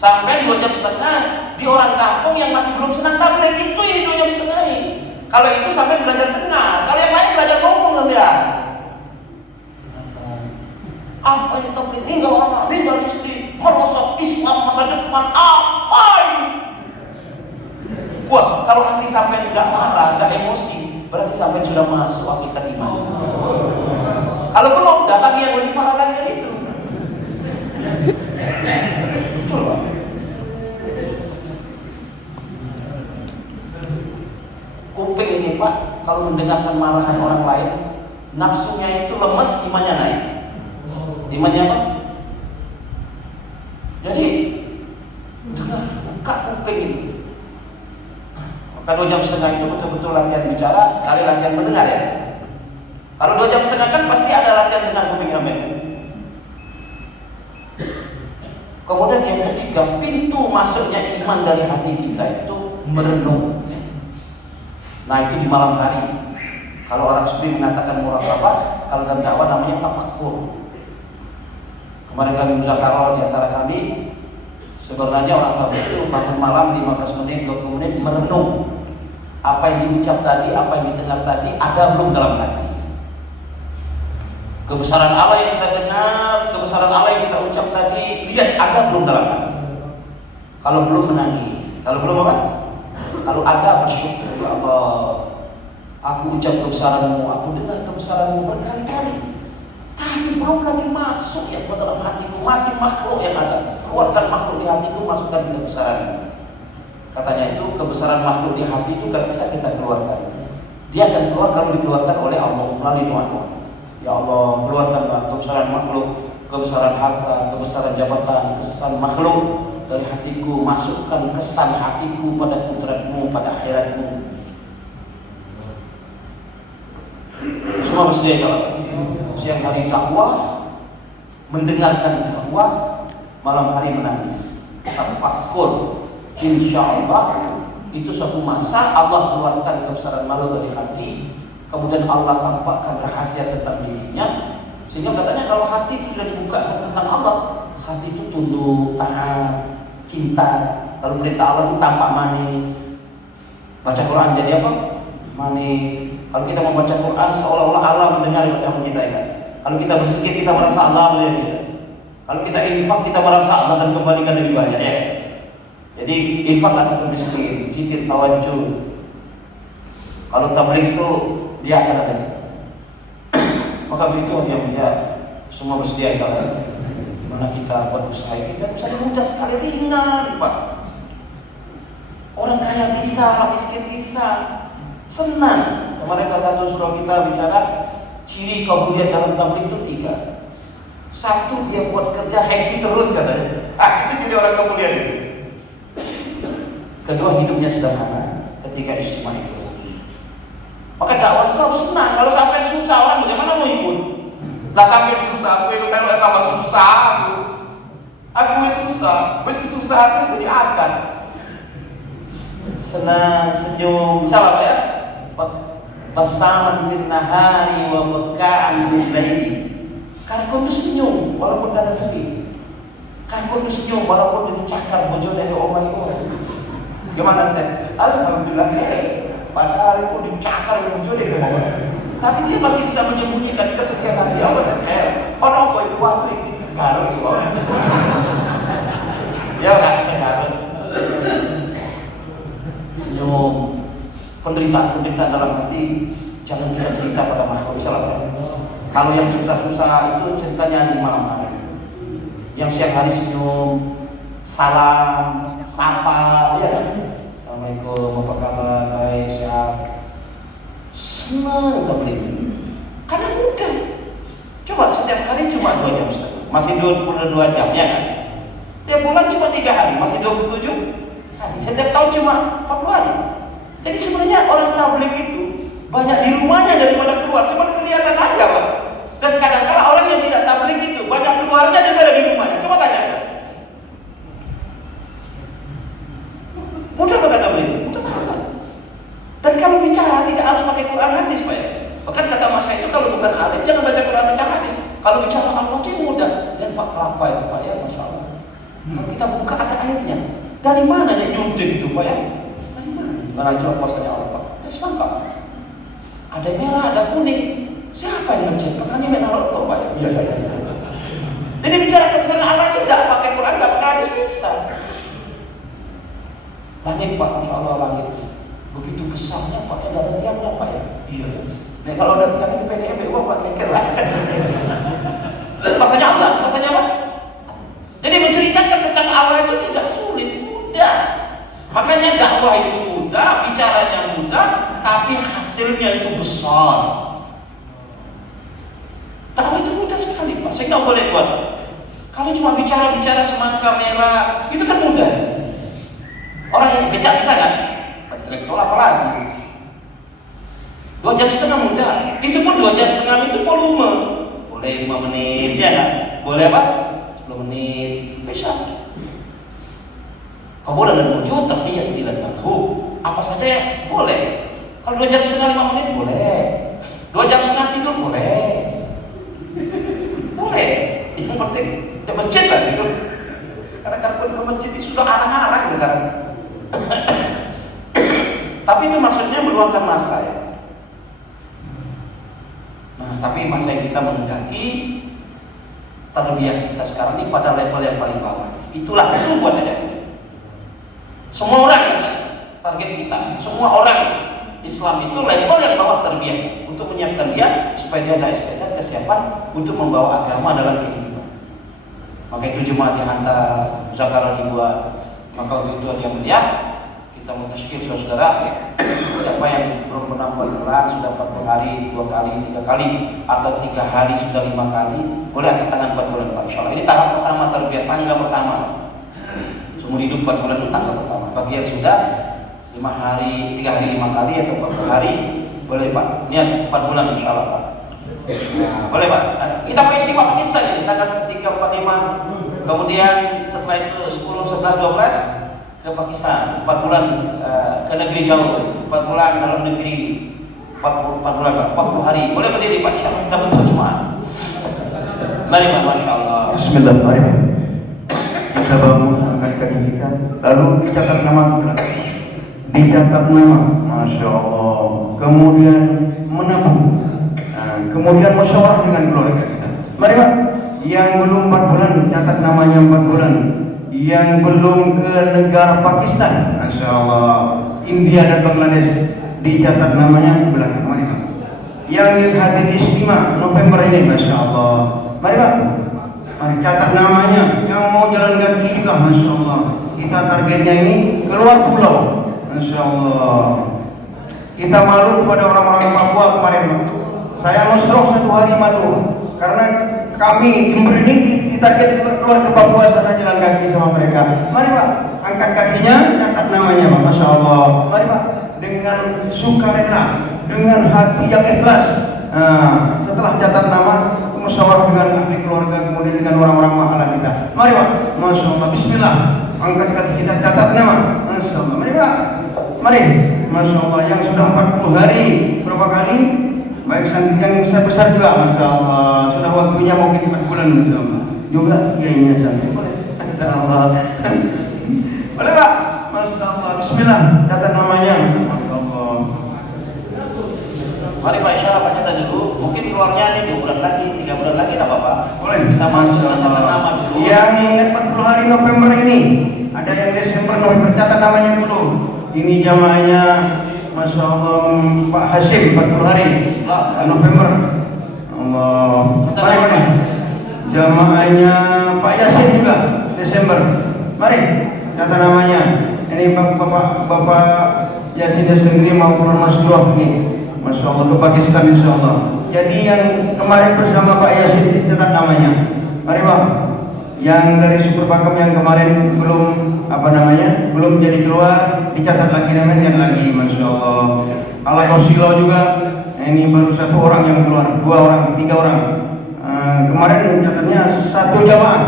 Sampai 2 jam setengah di orang kampung yang masih belum senang tabligh itu ini 2 jam setengah ini. Kalau itu sampai belajar dengar, kalau yang lain belajar ngomong dia. Apa yang tabligh? Ninggal anak, ninggal istri, merosot Islam masa depan, apa ini? Wah, kalau hati sampai nggak marah, nggak emosi, berarti sampai sudah masuk hakikat iman. Kalau belum, datang yang lebih parah lagi dari itu. Betul Pak. Kuping ini Pak, kalau mendengarkan marahan orang lain, nafsunya itu lemes, imannya naik. Imannya apa? Jadi Maka 2 jam setengah itu betul-betul latihan bicara, sekali latihan mendengar ya. Kalau 2 jam setengah kan pasti ada latihan dengar kuping amin. Kemudian yang ketiga, pintu masuknya iman dari hati kita itu merenung. Nah itu di malam hari. Kalau orang sufi mengatakan muraqabah, kalau dalam dakwah namanya tafakkur. Kemarin kami muzakarah di antara kami, sebenarnya orang tahu itu bangun malam 15 menit, 20 menit merenung. Apa yang diucap tadi, apa yang didengar tadi, ada belum dalam hati? Kebesaran Allah yang kita dengar, kebesaran Allah yang kita ucap tadi, lihat ada belum dalam hati? Kalau belum menangis, kalau belum apa? Kalau ada bersyukur, ya Allah, aku ucap kebesaranmu, aku dengar kebesaranmu berkali-kali, tapi belum lagi masuk ya ke dalam hatiku, masih makhluk yang ada. Keluarkan makhluk di hatiku, masukkan di kebesaran. Katanya itu kebesaran makhluk di hati itu gak bisa kita keluarkan. Dia akan keluar kalau dikeluarkan oleh Allah melalui doa-doa. Ya Allah, keluarkanlah kebesaran makhluk, kebesaran harta, kebesaran jabatan, kesan makhluk dari hatiku, masukkan kesan hatiku pada kudratmu, pada akhiratmu. Semua bersedia salat. Siang hari dakwah, mendengarkan dakwah, malam hari menangis. Tafakkur, insya Allah itu suatu masa Allah keluarkan kebesaran malu dari hati. Kemudian Allah tampakkan rahasia tentang dirinya, sehingga katanya kalau hati itu sudah dibuka tentang Allah, hati itu tunduk, taat, cinta. Kalau perintah Allah itu tampak manis. Baca Quran jadi apa? Manis. Kalau kita membaca Quran seolah-olah Allah mendengar bacaan kita ya. Kalau kita bersikir kita merasa Allah melihat kita. Kalau kita infak kita merasa Allah akan kembalikan lebih banyak ya. Jadi infak ataupun miskin, zikir, tawajuh. Kalau tabligh itu dia akan ada. Maka begitu dia semua bersedia salat. Dimana kita buat usaha ini kan usaha mudah sekali, ringan Pak. Orang kaya bisa, orang miskin bisa, senang. Kemarin salah satu surah kita bicara ciri kemudian dalam tabligh itu 3. 1 dia buat kerja happy terus katanya. Itu jadi orang kemudian. Kedua hidupnya sederhana ketika istimewa itu. Maka dakwah itu harus senang. Kalau sampai susah orang bagaimana mau ikut? Lah sampai susah, aku ikut tambah susah aku susah, kesusahan itu diangkat. Senang, senyum, salah Pak ya? Basaman bin nahari wa bekaan bin laili. Karkon itu senyum walaupun gak ada duit. Karkon itu senyum walaupun dicakar bojo dari omah itu. Gimana saya? Alhamdulillah pada hari itu dicakar bojo dari omah. Tapi dia masih bisa menyembunyikan kesedihan hati. Allah saya ono kok waktu ini karo itu. Ya kan karo. Senyum. Penderitaan dalam hati jangan kita cerita pada makhluk salah. Kalau yang susah-susah itu ceritanya di malam hari. Yang siang hari senyum, salam, sapa, ya kan? Assalamualaikum, apa kabar? Baik, sehat. Senang kita beli. Karena mudah. Coba setiap hari cuma 2 jam setengah, masih 22 jam, ya kan? Tiap bulan cuma 3 hari, masih 27 hari. Setiap tahun cuma 40 hari. Jadi sebenarnya orang tabligh itu banyak di rumahnya daripada keluar, cuma kelihatan aja Pak. Dan kadang-kadang orang yang tidak tabligh itu banyak keluarnya daripada di rumahnya. Coba tanyakan. Mudah pada tabligh, mudah banget. Dan kalau bicara tidak harus pakai Quran hadis Pak. Bahkan kata Mas itu kalau bukan alim jangan baca Quran baca hadis. Kalau bicara Allah itu yang mudah. Lihat Pak kelapa itu Pak ya, Masya Allah. Kalau kita buka ada airnya. Dari mana yang nyuntik itu Pak ya? Mana juga kuasanya Allah Pak. Dari semangka. Ada merah, ada kuning. Siapa yang ngecek? Petani merah roto Pak. Iya. Jadi bicara kebesaran Allah itu tidak pakai Quran, tidak pakai hadis bisa. Langit Pak, Masya Allah langit. Begitu besarnya Pak, tidak ada tiangnya Pak ya. Iya. Nah kalau ada tiang di PDM, wah Pak keker lah. Masanya Allah, masanya apa? Jadi menceritakan tentang Allah itu tidak sulit, mudah. Makanya dakwah itu mudah, bicaranya mudah, tapi hasilnya itu besar. Dakwah itu mudah sekali Pak, saya nggak boleh buat. Kalau cuma bicara semangka merah, itu kan mudah. Orang yang becak bisa kan? intelektual apalagi 2 jam setengah mudah. Itu pun 2 jam setengah itu volume. Boleh 5 menit ya kan? Boleh apa? 10 menit bisa. Kau boleh dengan wujud tapi ya tidak tahu. Apa saja ya boleh. Kalau 2 jam setengah 5 menit boleh. 2 jam setengah tidur boleh. Boleh. Yang penting di masjid lah tidur. Karena kalau ke masjid itu sudah arah-arah sekarang. Tapi itu maksudnya meluangkan masa ya. Nah, tapi masa kita mendaki tarbiyah kita sekarang ini pada level yang paling bawah. Itulah itu buat aja. Semua orang kan, target kita, semua orang Islam itu level yang bawah tarbiyah untuk menyiapkan dia supaya dia ada istiqamah kesiapan untuk membawa agama dalam kehidupan. Maka itu Jumat dihantar, Zakara dibuat. Maka waktu itu dia melihat kita mau tashkil saudara, siapa yang belum pernah 4 bulan sudah 40 hari 2 kali 3 kali atau 3 hari sudah 5 kali boleh angkat tangan 4 bulan Pak. Insyaallah ini tahap pertama tarbiyah, tangga pertama. Seumur hidup 4 bulan itu tangga pertama. Bagi yang sudah 5 hari 3 hari 5 kali atau 40 hari boleh Pak. Niat 4 bulan insyaallah Pak. Nah, boleh Pak. Kita pakai istimewa Pakistan ini tanggal 3 4 5. Kemudian setelah itu 10 11 12 ke Pakistan 4 bulan ke negeri jauh 4 bulan dalam negeri 4 bulan Pak 40 hari boleh berdiri Pak insyaallah kita bentuk jemaah. Mari Pak masyaallah. Bismillahirrahmanirrahim. Kita bangun angkat kaki kita lalu dicatat nama kita. Dicatat nama, masya Allah. Kemudian menabung. Kemudian musyawarah dengan keluarga kita. Mari Pak. Yang belum 4 bulan catat namanya 4 bulan. Yang belum ke negara Pakistan, masya Allah, India dan Bangladesh dicatat namanya belakang. Mari Pak. Yang hadir istimewa November ini, masya Allah. Mari Pak. Mari catat namanya. Yang mau jalan kaki juga, masya Allah. Kita targetnya ini keluar pulau, masya Allah. Kita malu kepada orang-orang Papua kemarin Pak. Saya nusroh 1 hari malu karena kami Jember ini ditarget keluar ke Papua sana jalan kaki sama mereka. Mari Pak, angkat kakinya, catat namanya Pak, masya Allah. Mari Pak, dengan sukarela, dengan hati yang ikhlas. Nah, setelah catat nama, musyawarah dengan ahli keluarga, kemudian dengan orang-orang mahalah kita. Mari Pak, masya Allah. Bismillah, angkat kaki kita, catat nama, masya Allah. Mari Pak, mari, masya Allah. Yang sudah 40 hari berapa kali? Baik santri yang besar juga, masya Allah. Sudah waktunya mungkin 4 bulan, masya Allah. Juga kiainya santri, masya Allah. Boleh Pak, masya Allah. Bismillah, catat namanya, masya Allah. Mari Pak insyaallah Pak catat dulu. Mungkin keluarnya nih 2 bulan lagi, 3 bulan lagi tak apa-apa. Boleh. Kita masuk ke catat nama dulu. Yang 40 hari November ini, ada yang Desember November, catat namanya dulu. Ini jamaahnya masya Allah Pak Hashim 40 hari November. Allah. Mari. Jamaahnya Pak Yasin juga Desember. Mari catat namanya. Ini Bapak Yasin sendiri mau keluar Masdurah ini. Masya Allah ke Pakistan insya Allah. Jadi yang kemarin bersama Pak Yasin catat namanya. Mari Pak. Yang dari Super Pakem yang kemarin belum belum jadi keluar, dicatat lagi namanya lagi, masya Allah. Ala Kosilo juga, ini baru 1 orang yang keluar, 2 orang, 3 orang. Kemarin catatnya 1 jamaah.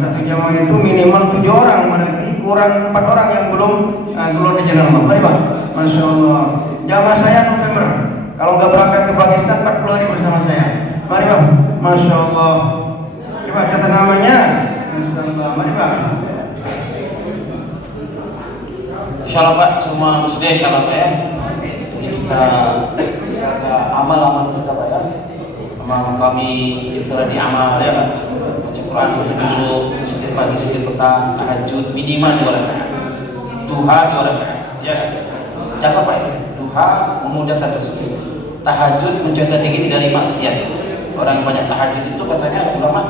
1 jamaah itu minimal 7 orang, ini kurang 4 orang yang belum keluar di jenama. Mari Pak, masya Allah. Jamaah saya November. Kalau nggak berangkat ke Pakistan 40 hari bersama saya. Mari Pak, masya Allah. Coba catat namanya. Masya Allah. Mari Pak. Insyaallah Pak, semua muslim insyaallah Pak ya. Kita jaga amal-amal kita Pak ya. Amal kami kita di amal ya Pak. Baca Quran 7 juzuk, zikir pagi, zikir petang, tahajud minimal 2 rakaat. Duha 2 rakaat. Ya. Jaga Pak ya. Duha memudahkan rezeki. Tahajud menjaga diri dari maksiat. Orang yang banyak tahajud itu katanya ulama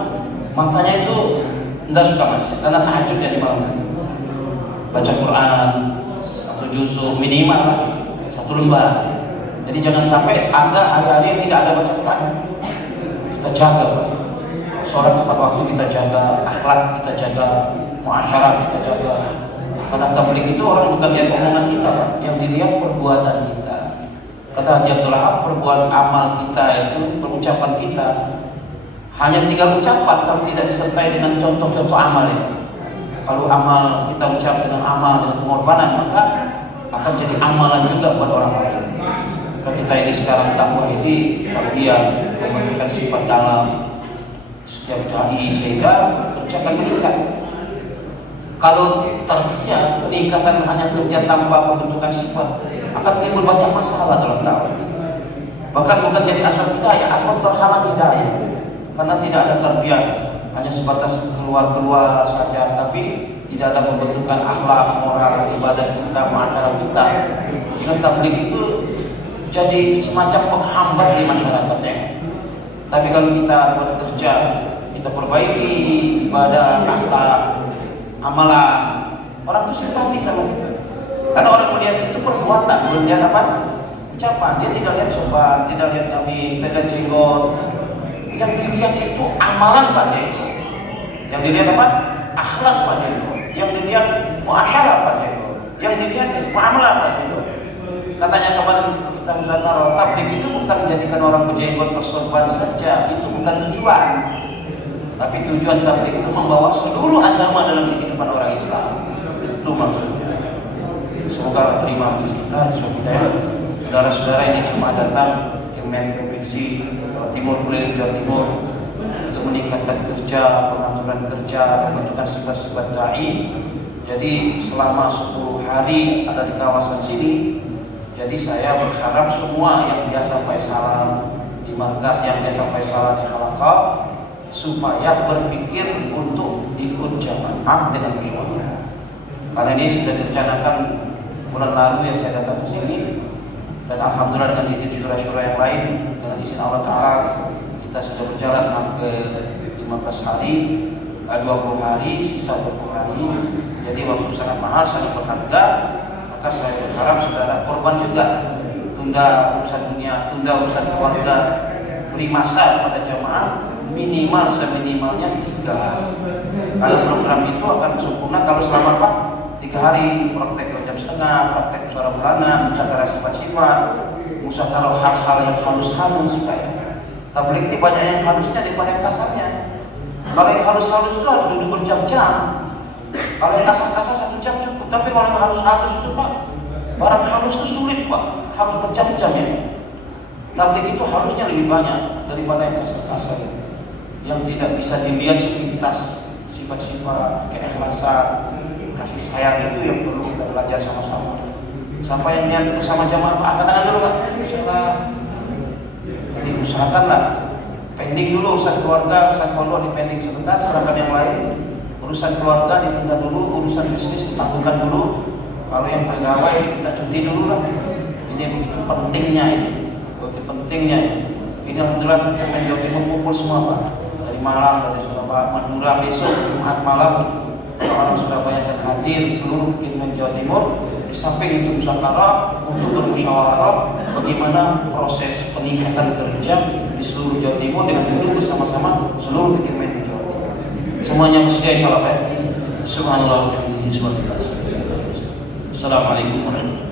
matanya itu tidak suka maksiat karena tahajudnya di malam hari. Baca Quran 1 juzuk minimal lah, 1 lembar. Jadi jangan sampai ada hari-hari yang tidak ada baca Quran. Kita jaga Pak. Sholat tepat waktu kita jaga, akhlak kita jaga, muasyarah kita jaga. Karena tabligh itu orang bukan lihat omongan kita, Pak, yang dilihat perbuatan kita. Kata Haji Abdul Wahab, perbuatan amal kita itu, perucapan kita hanya 3 ucapan kalau tidak disertai dengan contoh-contoh amal ya. Kalau amal kita ucap dengan amal dengan pengorbanan, maka akan jadi amalan juga buat orang lain. Kalau kita ini sekarang dakwah ini tarbiyah, memberikan sifat dalam setiap dai sehingga kerja akan meningkat. Kalau tarbiyah, peningkatan hanya kerja tanpa pembentukan sifat, akan timbul banyak masalah dalam dakwah. Bahkan bukan jadi asbab hidayah, asbab terhalang hidayah. Karena tidak ada tarbiyah, hanya sebatas keluar-keluar saja, tapi tidak ada pembentukan akhlak, moral, ibadat kita, muamalah kita. Sehingga tabligh itu jadi semacam penghambat di masyarakatnya. Tapi kalau kita bekerja, kita perbaiki ibadah, akhlak, amalan, orang itu simpati sama kita. Karena orang melihat itu perbuatan, belum lihat apa? Ucapan. Dia tidak lihat sopan, tidak lihat gamis, tidak jenggot. Yang dilihat itu amalan Pak Jeko. Yang dilihat apa? Akhlak Pak Jeko. Yang dilihat muasyarah Pak Jeko. Yang dilihat muamalah Pak Jeko. Katanya kemarin kita musyawarah, tabligh itu bukan menjadikan orang berjenggot bersorban saja, itu bukan tujuan. Tapi tujuan tabligh itu membawa seluruh agama dalam kehidupan orang Islam. Itu maksudnya. Semoga terima majelis kita semoga saudara-saudara ini cuma datang yang main provinsi Jawa Timur, keliling Jawa Timur untuk meningkatkan kerja, pengaturan kerja, pembentukan sifat-sifat dai. Jadi selama 10 hari ada di kawasan sini. Jadi saya berharap semua yang dia sampai salam di markas, yang dia sampai salam di halaqah, supaya berpikir untuk ikut jamaah dengan musyawarah. Karena ini sudah direncanakan bulan lalu yang saya datang ke sini, dan alhamdulillah dengan izin syura-syura yang lain, dengan izin Allah Ta'ala, kita sudah berjalan hampir 15 hari, 20 hari, sisa 20 hari. Jadi waktu sangat mahal, sangat berharga. Maka saya berharap saudara korban juga, tunda urusan dunia, tunda urusan keluarga, beri masa pada jamaah minimal seminimalnya 3 hari. Karena program itu akan sempurna kalau selama 3 hari, praktek jam setengah, praktek suara bulanan, musyawarah sifat-sifat, musyawarah hal-hal yang halus-halus. Supaya tabligh ini banyak yang halusnya daripada yang kasarnya. Kalau yang halus-halus itu harus duduk berjam-jam. Kalau yang kasar-kasar 1 jam cukup. Tapi kalau yang halus-halus itu Pak, barang halus itu sulit Pak, harus berjam-jam ya. Tabligh itu harusnya lebih banyak daripada yang kasar-kasar, yang tidak bisa dilihat sepintas sifat-sifat keikhlasan, kasih sayang itu yang perlu kita belajar sama-sama. Sampai yang niat bersama jamaah Pak, angkat tangan dulu Pak. Insyaallah. Jadi usahakanlah pending dulu urusan keluarga, urusan pondok dipending sebentar, serahkan yang lain. Urusan keluarga ditunda dulu, urusan bisnis ditangguhkan dulu. Kalau yang pegawai kita cuti dulu lah. Ini begitu pentingnya ini, begitu pentingnya. Ini alhamdulillah Kemen Jawa Timur kumpul semua Pak. Dari Malang, dari Surabaya, Madura, besok Jumat malam orang Surabaya akan hadir seluruh Kemen Jawa Timur. Di samping itu musyawarah untuk bermusyawarah bagaimana proses peningkatan kerja di seluruh Jawa Timur dengan duduk bersama-sama seluruh Kemen Jawa Timur. Semuanya bersedia insyaallah Pak. Subhanallah wa bihamdihi subhanallah. Assalamualaikum warahmatullahi wabarakatuh.